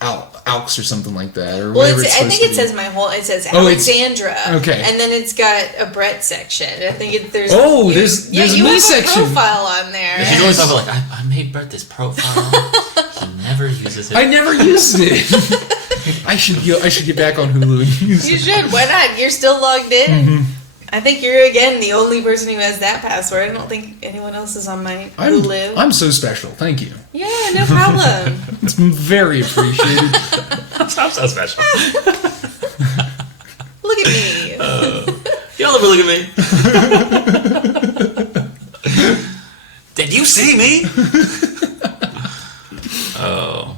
Alks or something like that, or Well, whatever. I think it says it says Oh, it's- Alexandra. okay. And then it's got a Brett section. I think there's. There's you a have me a section. profile on there. She's always talking about I made Brett this profile. He never uses it. I never used it. I should get back on Hulu and use You it. should. Why not? You're still logged in. Mm-hmm. I think you're again the only person who has that password. I don't think anyone else is on my Hulu. I'm so special. Thank you. Yeah, no problem. It's very appreciated. I'm so special. Look at me. Y'all ever look at me? Did you see me? Oh.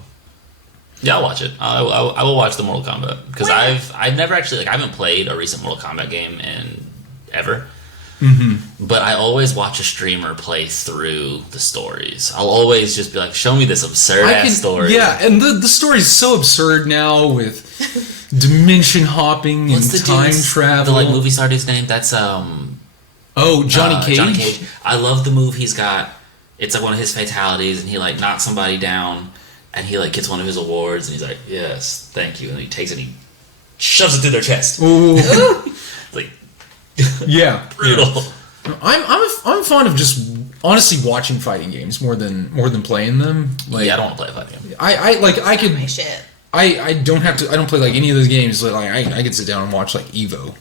Yeah, I'll watch it. I will watch the Mortal Kombat because I've never actually I haven't played a recent Mortal Kombat game in ever. Mm-hmm. But I always watch a streamer play through the stories. I'll always just be like, show me this absurd ass story. Yeah, and the story is so absurd now with dimension hopping and time travel. The movie star dude's name? That's Johnny Cage. Johnny Cage. I love the move he's got. It's one of his fatalities, and he knocks somebody down, and he gets one of his awards, and he's like, "Yes, thank you," and he takes it, and he shoves it through their chest. Ooh. Yeah, Brutal. Yeah. I'm fond of just honestly watching fighting games more than playing them. I don't want to play a fighting game. I could. My shit. I don't have to. I don't play any of those games. But I could sit down and watch Evo.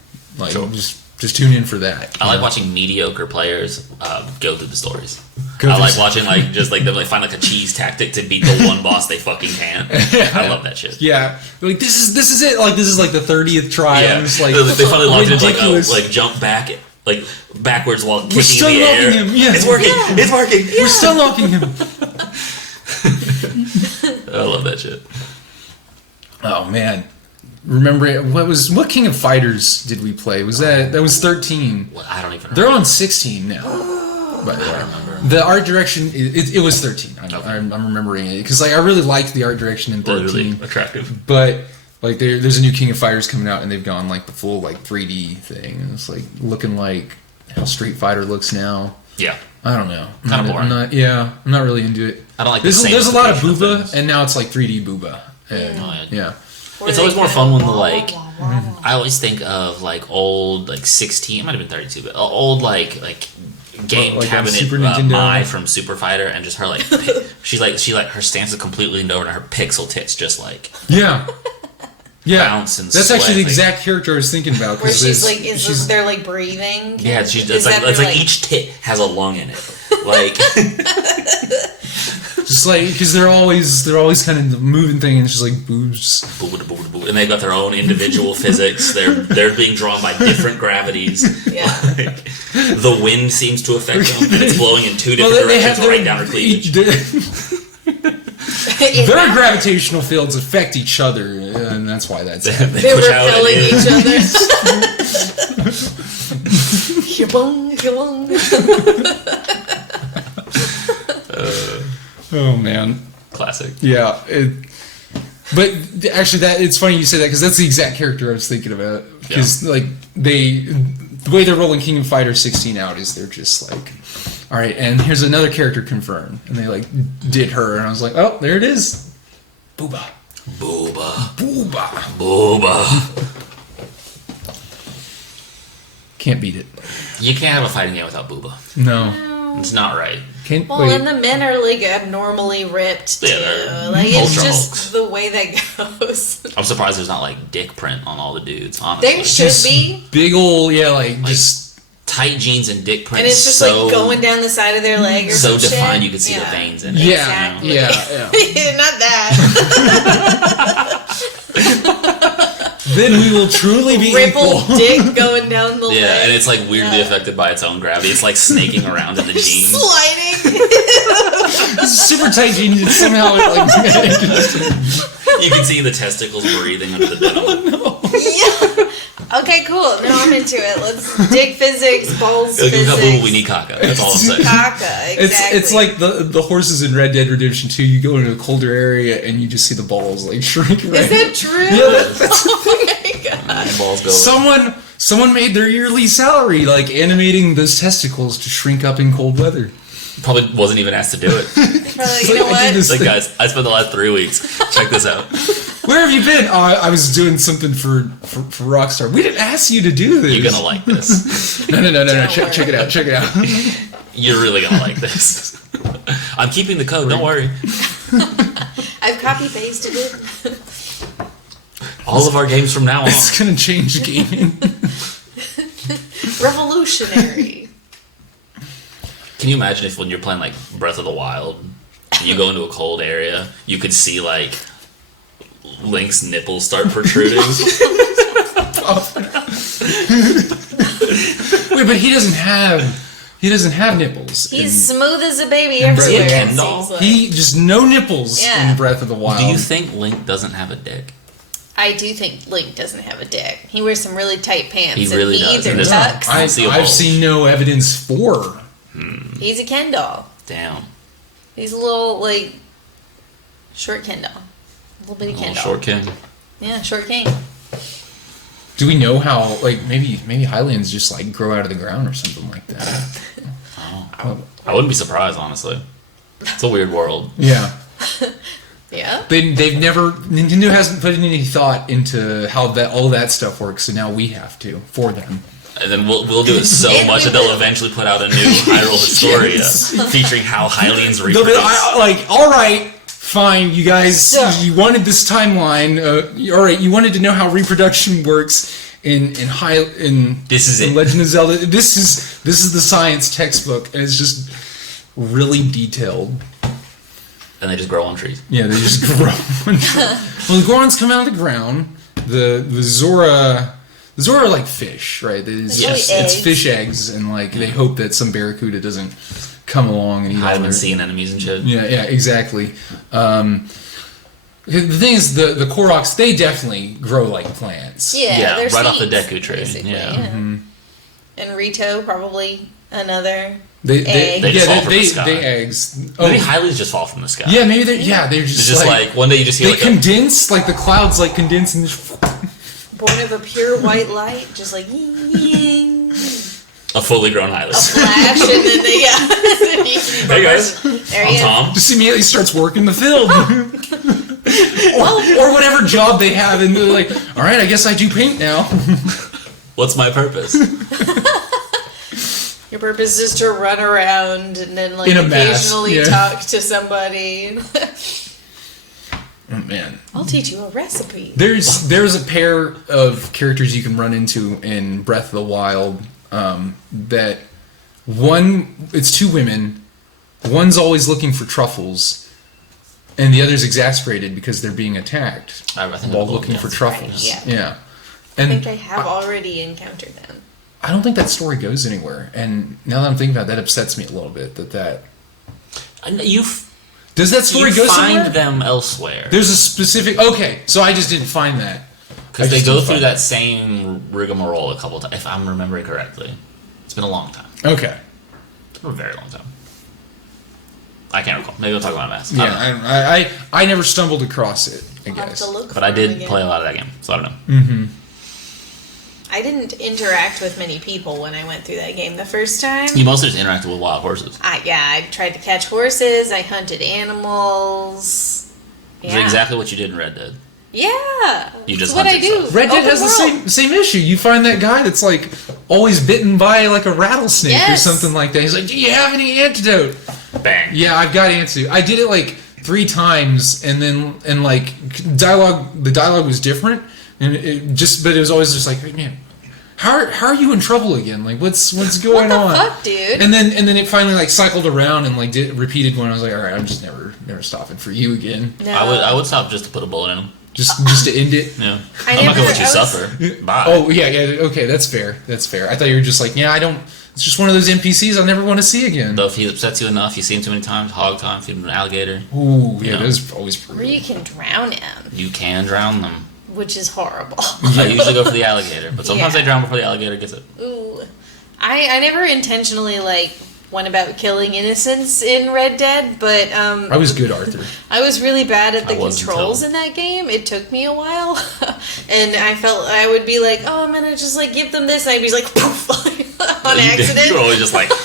Sure. Just tune in for that. I like watching mediocre players go through the stories. Go I through like watching them find a cheese tactic to beat the one boss they fucking can't. I love that shit. Yeah, this is it. This is the 30th try. Yeah, I'm just they finally locked it ridiculous. jump back backwards while We're kicking still in the air. locking him. Yeah. It's working. Yeah. It's working. Yeah. We're still locking him. I love that shit. Oh man, remember what King of Fighters did we play? Was that was 13? Well, I don't even. They're on 16 now. But I remember. the art direction it was 13. I'm remembering it because I really liked the art direction in 13. Really attractive. But there's a new King of Fighters coming out and they've gone the full 3D thing and it's looking like how Street Fighter looks now. Yeah. I don't know. Kind of boring. I'm not really into it. I don't like. There's a lot of things. booba and now it's 3D booba. And, yeah. It's always more fun when I always think of old 16. It might have been 32, but old game cabinet Super Nintendo. Mai from Super Fighter, and just her she's her stance is completely lowered and her pixel tits just Yeah. Yeah. bounce and That's actually the sweat, exact character I was thinking about. Where they're breathing. Yeah, it's like each tit has a lung in it. Just because they're always kind of moving thing and it's just boobs. And they've got their own individual physics. They're being drawn by different gravities. Yeah. The wind seems to affect them, and it's blowing in two different directions right down her cleavage. Their gravitational fields affect each other, and that's why that's happening. They're push out repelling and each other. Shabong, shabong. Oh man, Classic. yeah. But actually, it's funny you say that because that's the exact character I was thinking about. Because the way they're rolling King of Fighters 16 out is they're just all right, and here's another character confirmed, and they did her, and I was like, oh, there it is, booba. Booba. Can't beat it. You can't have a fighting game without Booba. No. It's not right. And the men are like abnormally ripped too. Yeah, like it's just hulks. the way that goes. I'm surprised there's not like dick print on all the dudes, honestly. There should be. Big old, just tight jeans and dick print. And it's just like going down the side of their leg or so some defined shit. you can see the veins in it. Yeah, exactly. yeah. Not that. Then we will truly be Rippled equal. dick going down the leg. Yeah, and it's like weirdly affected by its own gravity. It's like snaking around in the jeans. Sliding. Super tight jeans, and somehow it like... You can see the testicles breathing under the denim. No. Yeah. Okay, cool. No, I'm into it. Let's dick physics, balls If we got physics. Booba, we need caca. That's all I'm saying. Caca, exactly. It's like the horses in Red Dead Redemption 2. You go into a colder area and you just see the balls like shrink. Right? Is that true? Yeah, that's oh my god. And balls go Someone made their yearly salary like animating those testicles to shrink up in cold weather. Probably wasn't even asked to do it. Probably, So you know I did what? this It's like, thing. guys, I spent the last 3 weeks. Check this out. Where have you been? Oh, I was doing something for Rockstar. We didn't ask you to do this. You're gonna like this. No. Don't Check it out. Check it out. You're really gonna like this. I'm keeping the code, don't worry. I've copy pasted it. All of our games from now on. It's gonna change gaming. Revolutionary. Can you imagine if when you're playing like Breath of the Wild, and you go into a cold area, you could see like Link's nipples start protruding? Wait, but he doesn't have nipples. He's smooth as a baby in Breath of the everywhere. Wild. It seems like. He just no nipples Yeah. in Breath of the Wild. Do you think Link doesn't have a dick? I do think Link doesn't have a dick. He wears some really tight pants. He and really he does. either And there's- tucks. I see a I've bulge. seen no evidence for. He's a Ken doll. Damn. He's a little like short Ken doll. Little bitty Ken doll. Short king. Yeah, short king. Do we know how? Like maybe Highlands just like grow out of the ground or something like that. I wouldn't be surprised, honestly. It's a weird world. Yeah. Yeah. They've never Nintendo hasn't put any thought into how all that stuff works, so now we have to for them. And then we'll do it so And much we that they'll will. eventually put out a new Hyrule Historia featuring how Hylians They'll be reproduce. like, all right, fine, you guys, So- you wanted this timeline. All right, you wanted to know how reproduction works in This is it. Legend of Zelda. This is the science textbook, and it's just really detailed. And they just grow on trees. Yeah, they just grow. Well, the Gorons come out of the ground. The Zora are like fish, right? Yes. It's eggs. fish eggs, and like they hope that some barracuda doesn't come along and eat all Hide and their... seeing enemies and shit. Yeah, exactly. The thing is, the Koroks, they definitely grow like plants. Yeah, they're right off the seeds, Deku tree. basically, Yeah. Mm-hmm. And Rito probably another. They Egg. They just fall from the sky. they eggs. Maybe Hylians just fall from the sky. Yeah, maybe they're It's just, just like one day you just hear they like condense, like the clouds like condense and just... Born of a pure white light, just like ying. a fully grown Hylian. Flash, and then they Hey guys, There I'm he is. Tom. just immediately starts working the field. or whatever job they have, and they're like, all right, I guess I do paint now. What's my purpose? Your purpose is to run around and then like In a mask, occasionally yeah. talk to somebody. Oh, man. I'll teach you a recipe. There's a pair of characters you can run into in Breath of the Wild that one, it's two women. One's always looking for truffles, and the other's exasperated because they're being attacked I think while I'm looking for right, truffles. yeah. I And think I have already encountered them. I don't think that story goes anywhere. And now that I'm thinking about it, that upsets me a little bit. Does that story go find somewhere? them elsewhere. There's a specific... Okay, so I just didn't find that. Because they go through that same rigmarole a couple times, if I'm remembering correctly. It's been a long time. Okay. It's been a very long time. I can't recall. Maybe we'll talk about it last. I don't know. Yeah, I never stumbled across it, I I'll have guess. to look But I for did them again. play a lot of that game, so I don't know. Mm-hmm. I didn't interact with many people when I went through that game the first time. You mostly just interacted with wild horses. I tried to catch horses. I hunted animals. It's exactly what you did in Red Dead. Yeah, you just what I do. Red Dead has the same issue. You find that guy that's like always bitten by like a rattlesnake or something like that. He's like, "Do you have any antidote?" Bang. Yeah, I've got antidote. I did it like 3 times, and like the dialogue was different, and but it was always just like, man, how are you in trouble again? Like, what's going on? What the fuck, dude? And then it finally like cycled around and like repeated one. I was like, all right, I'm just never stopping for you again. No. I would stop just to put a bullet in him. Just to end it. Yeah. I'm not gonna let you suffer. Bye. Oh yeah. Okay, that's fair. I thought you were just like, yeah, I don't. It's just one of those NPCs I'll never want to see again. Though if he upsets you enough, you see him too many times, hog time, feed him an alligator. Ooh, yeah, that's always brutal. Or you can drown him. You can drown them. Which is horrible. I usually go for the alligator, but sometimes I drown before the alligator gets it. Ooh. I never intentionally, went about killing innocents in Red Dead, but I was good, Arthur. I was really bad at the controls in that game. It took me a while, and I felt I would be like, "Oh, I'm gonna just give them this," and I'd be like, "Poof!" on accident. You were always just like, "No!"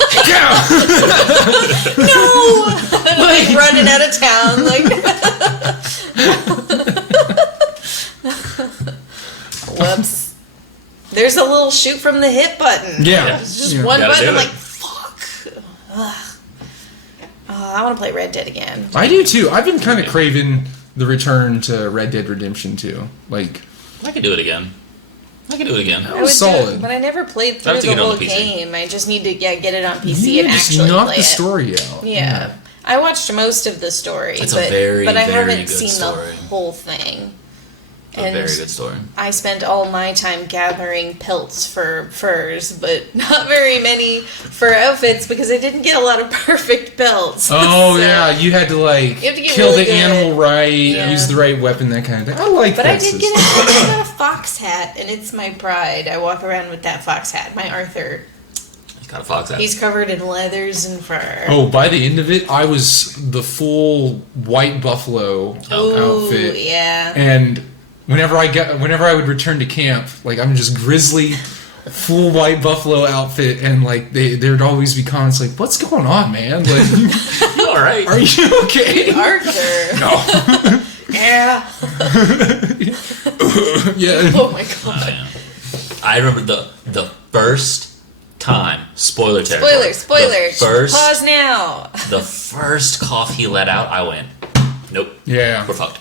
I'm running out of town, Whoops. There's a little shoot from the hip button. Yeah. It's just one button. I'm like, fuck. Ugh. I want to play Red Dead again. I do too. I've been kind of craving the return to Red Dead Redemption 2. I could do it again. That was solid. But I never played through the whole game. I just need to get it on PC and actually knock play the story out. Yeah. I watched most of the story, but I haven't seen the whole thing. A very good story. I spent all my time gathering pelts for furs, but not very many fur outfits because I didn't get a lot of perfect pelts. Oh, yeah. You had to, kill really the animal right, use the right weapon, that kind of thing. I like that. But I did get a fox hat, and it's my pride. I walk around with that fox hat. My Arthur. He's got a fox hat. He's covered in leathers and fur. Oh, by the end of it, I was the full white buffalo outfit. Yeah. And whenever I would return to camp, I'm just grizzly, full white buffalo outfit, and there'd always be comments like, "What's going on, man? You all right? Are you okay, Arthur?" No. Yeah. Yeah. Oh my god. Yeah. I remember the first time. Spoiler territory. Spoiler. Pause now. The first cough he let out, I went, "Nope. Yeah. We're fucked."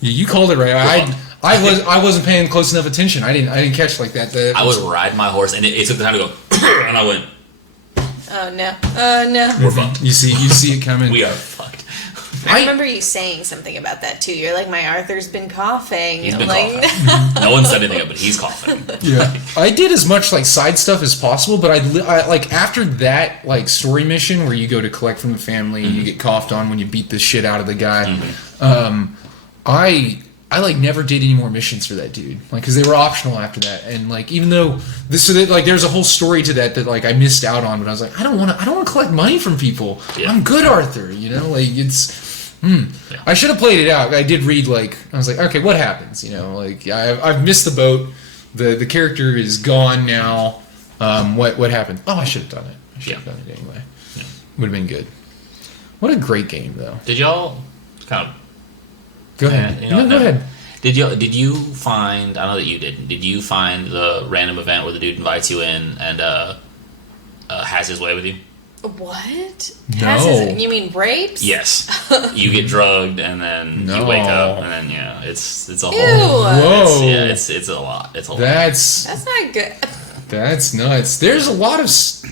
You called it right. I wasn't paying close enough attention. I didn't catch that. I was riding my horse, and it took the time to go, and I went, "Oh no! Oh no!" We're fucked. You see it coming. We are fucked. I remember you saying something about that too. You're like, "My Arthur's been coughing." He's been coughing. No one said anything, but he's coughing. Yeah, I did as much side stuff as possible, but I after that story mission where you go to collect from the family, you get coughed on when you beat the shit out of the guy. I never did any more missions for that dude, because they were optional after that, and even though there's a whole story to that I missed out on, but I was like, I don't want to collect money from people. Yeah. I'm good, Arthur. I should have played it out. I did read I was like, okay, what happens? I've missed the boat. The character is gone now. What happened? Oh, I should have done it. I should have done it anyway. Yeah. Would have been good. What a great game, though. Did y'all kind of? Go ahead. Go ahead. Did you find? I know that you didn't. Did you find the random event where the dude invites you in and has his way with you? What? No. You mean rapes? Yes. You get drugged and then you wake up and then it's a whole. Whoa. It's a lot. It's a lot. That's not good. That's nuts. There's a lot of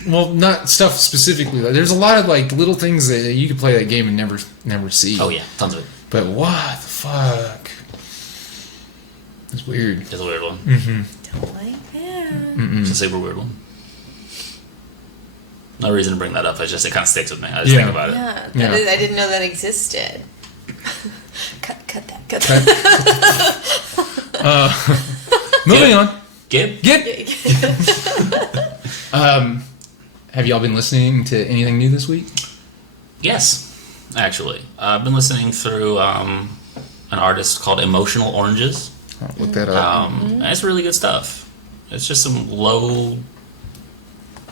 not stuff specifically. There's a lot of little things that you could play that game and never see. Oh yeah, tons of it. But what the fuck? It's weird. It's a weird one. Mm-hmm. Don't like that. It's a super weird one. No reason to bring that up. It kind of sticks with me. I just think about it. Yeah, I didn't know that existed. Cut that. Moving on. Gibb. Have y'all been listening to anything new this week? Yes, actually. I've been listening through an artist called Emotional Oranges. I'll look that up. And it's really good stuff. It's just some low,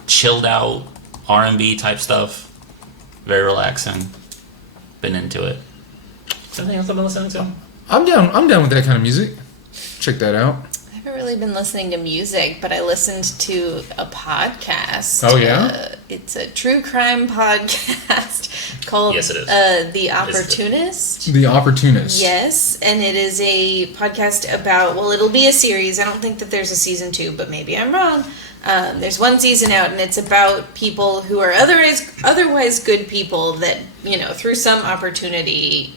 chilled out R&B type stuff. Very relaxing. Been into it. Anything else I've been listening to? I'm down with that kind of music. Check that out. I haven't really been listening to music, but I listened to a podcast. Oh, yeah? It's a true crime podcast called Yes, it is. The Opportunist. The Opportunist. Yes, and it is a podcast about, well, it'll be a series. I don't think that there's a season 2, but maybe I'm wrong. There's one season out, and it's about people who are otherwise good people that, through some opportunity,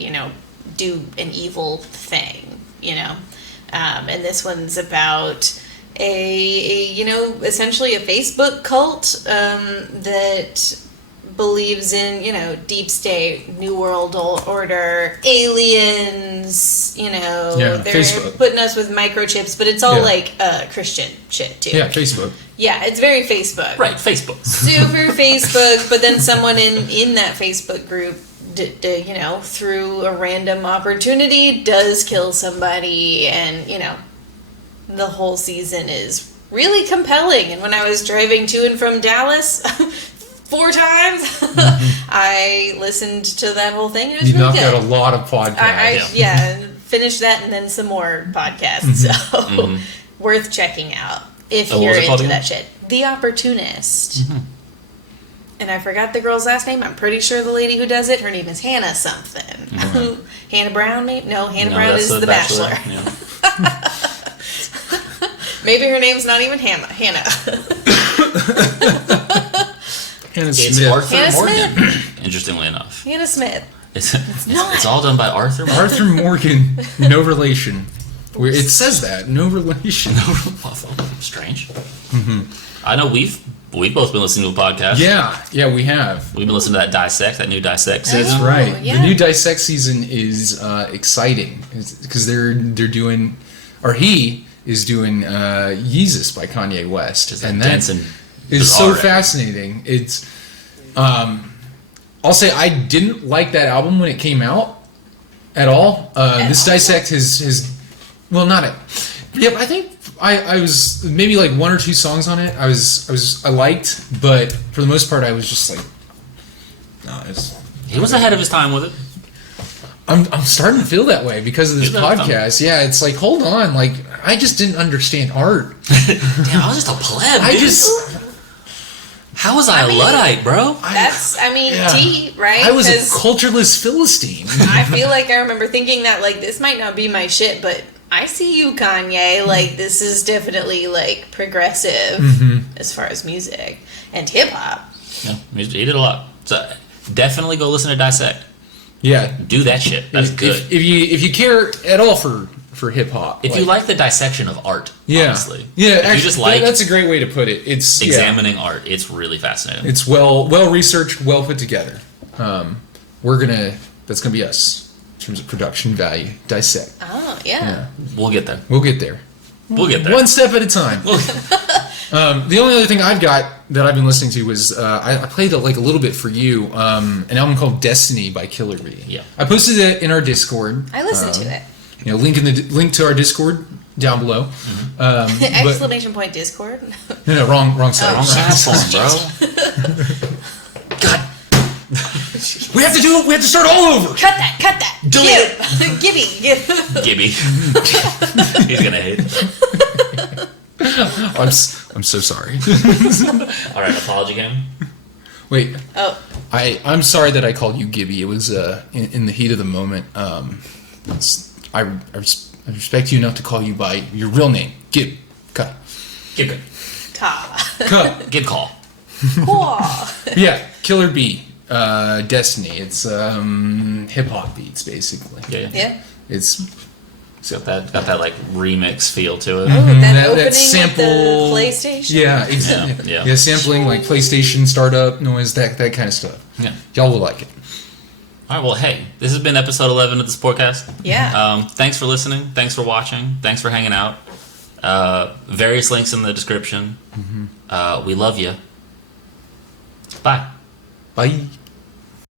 do an evil thing, and this one's about essentially a Facebook cult that believes in, deep state, new world order, aliens, they're Facebook. putting us with microchips, but it's all Christian shit too. Yeah, Facebook. Yeah, it's very Facebook. Right, Facebook. Super Facebook, but then someone in that Facebook group, through a random opportunity, does kill somebody, and, the whole season is really compelling. And when I was driving to and from Dallas 4 times, I listened to that whole thing. It was really knocked good. out a lot of podcasts. Finished that and then some more podcasts. So worth checking out if what you're was it called into again? that shit. The Opportunist. And I forgot the girl's last name. I'm pretty sure the lady who does it, her name is Hannah something. Hannah Brown, maybe? No, Hannah Brown is The Bachelor. Yeah. Maybe her name's not even Hannah. Hannah It's Smith. Arthur Hannah Morgan, interestingly enough. Hannah Smith. It's all done by Arthur Morgan. Arthur Morgan, no relation. It says that, no relation. Strange. I know we've both been listening to a podcast. Yeah, we have. We've been listening to that new Dissect season. That's right. yeah. The new Dissect season is exciting because they're doing, or he is doing Yeezus by Kanye West, and that is so fascinating. It's, I'll say I didn't like that album when it came out at all. This Dissect has well, not it. Yep, I think I was maybe like 1 or 2 songs on it. I liked, but for the most part, I was just like, no, he was ahead of his time with it. I'm starting to feel that way because of this podcast. Yeah, it's like, hold on, like I just didn't understand art. Damn, I was just a pleb. Dude. How was I a Luddite, bro? T, right? I was a cultureless Philistine. I feel like I remember thinking that, like, this might not be my shit, but I see you, Kanye. Like, this is definitely, like, progressive as far as music and hip-hop. Yeah, he did a lot. So definitely go listen to Dissect. Yeah. Do that shit. That's good. If you care at all for hip-hop. If you like the dissection of art, honestly. Yeah, if actually, you just like that's a great way to put it. It's examining art. It's really fascinating. It's well researched, well put together. That's gonna be us in terms of production value. Dissect. Oh, yeah. We'll get there. We'll get there. One step at a time. The only other thing I've got that I've been listening to was I played a little bit for you, an album called Destiny by Killer Bee. Yeah. I posted it in our Discord. I listened to it. Link to our Discord down below. Exclamation point Discord. No, wrong site. Wrong platform, bro. God. We have to do it. We have to start all over. Cut that. Delete it. Gibby. He's gonna hate it. I'm so sorry. All right, apology game. Wait. Oh. I'm sorry that I called you Gibby. It was in the heat of the moment. I respect you enough to call you by your real name, Gibb. Cut. Gibb. Cut. Gibb call. Cool. Yeah, Killer Bee. Destiny. It's hip hop beats basically. Yeah. It's got that like remix feel to it. Oh, that opening that sample with the PlayStation. Yeah, exactly. Yeah. Sampling like PlayStation startup noise, that kind of stuff. Yeah. Y'all will like it. All right, well, hey, this has been episode 11 of the Sportcast. Yeah. Thanks for listening. Thanks for watching. Thanks for hanging out. Various links in the description. We love you. Bye. Bye.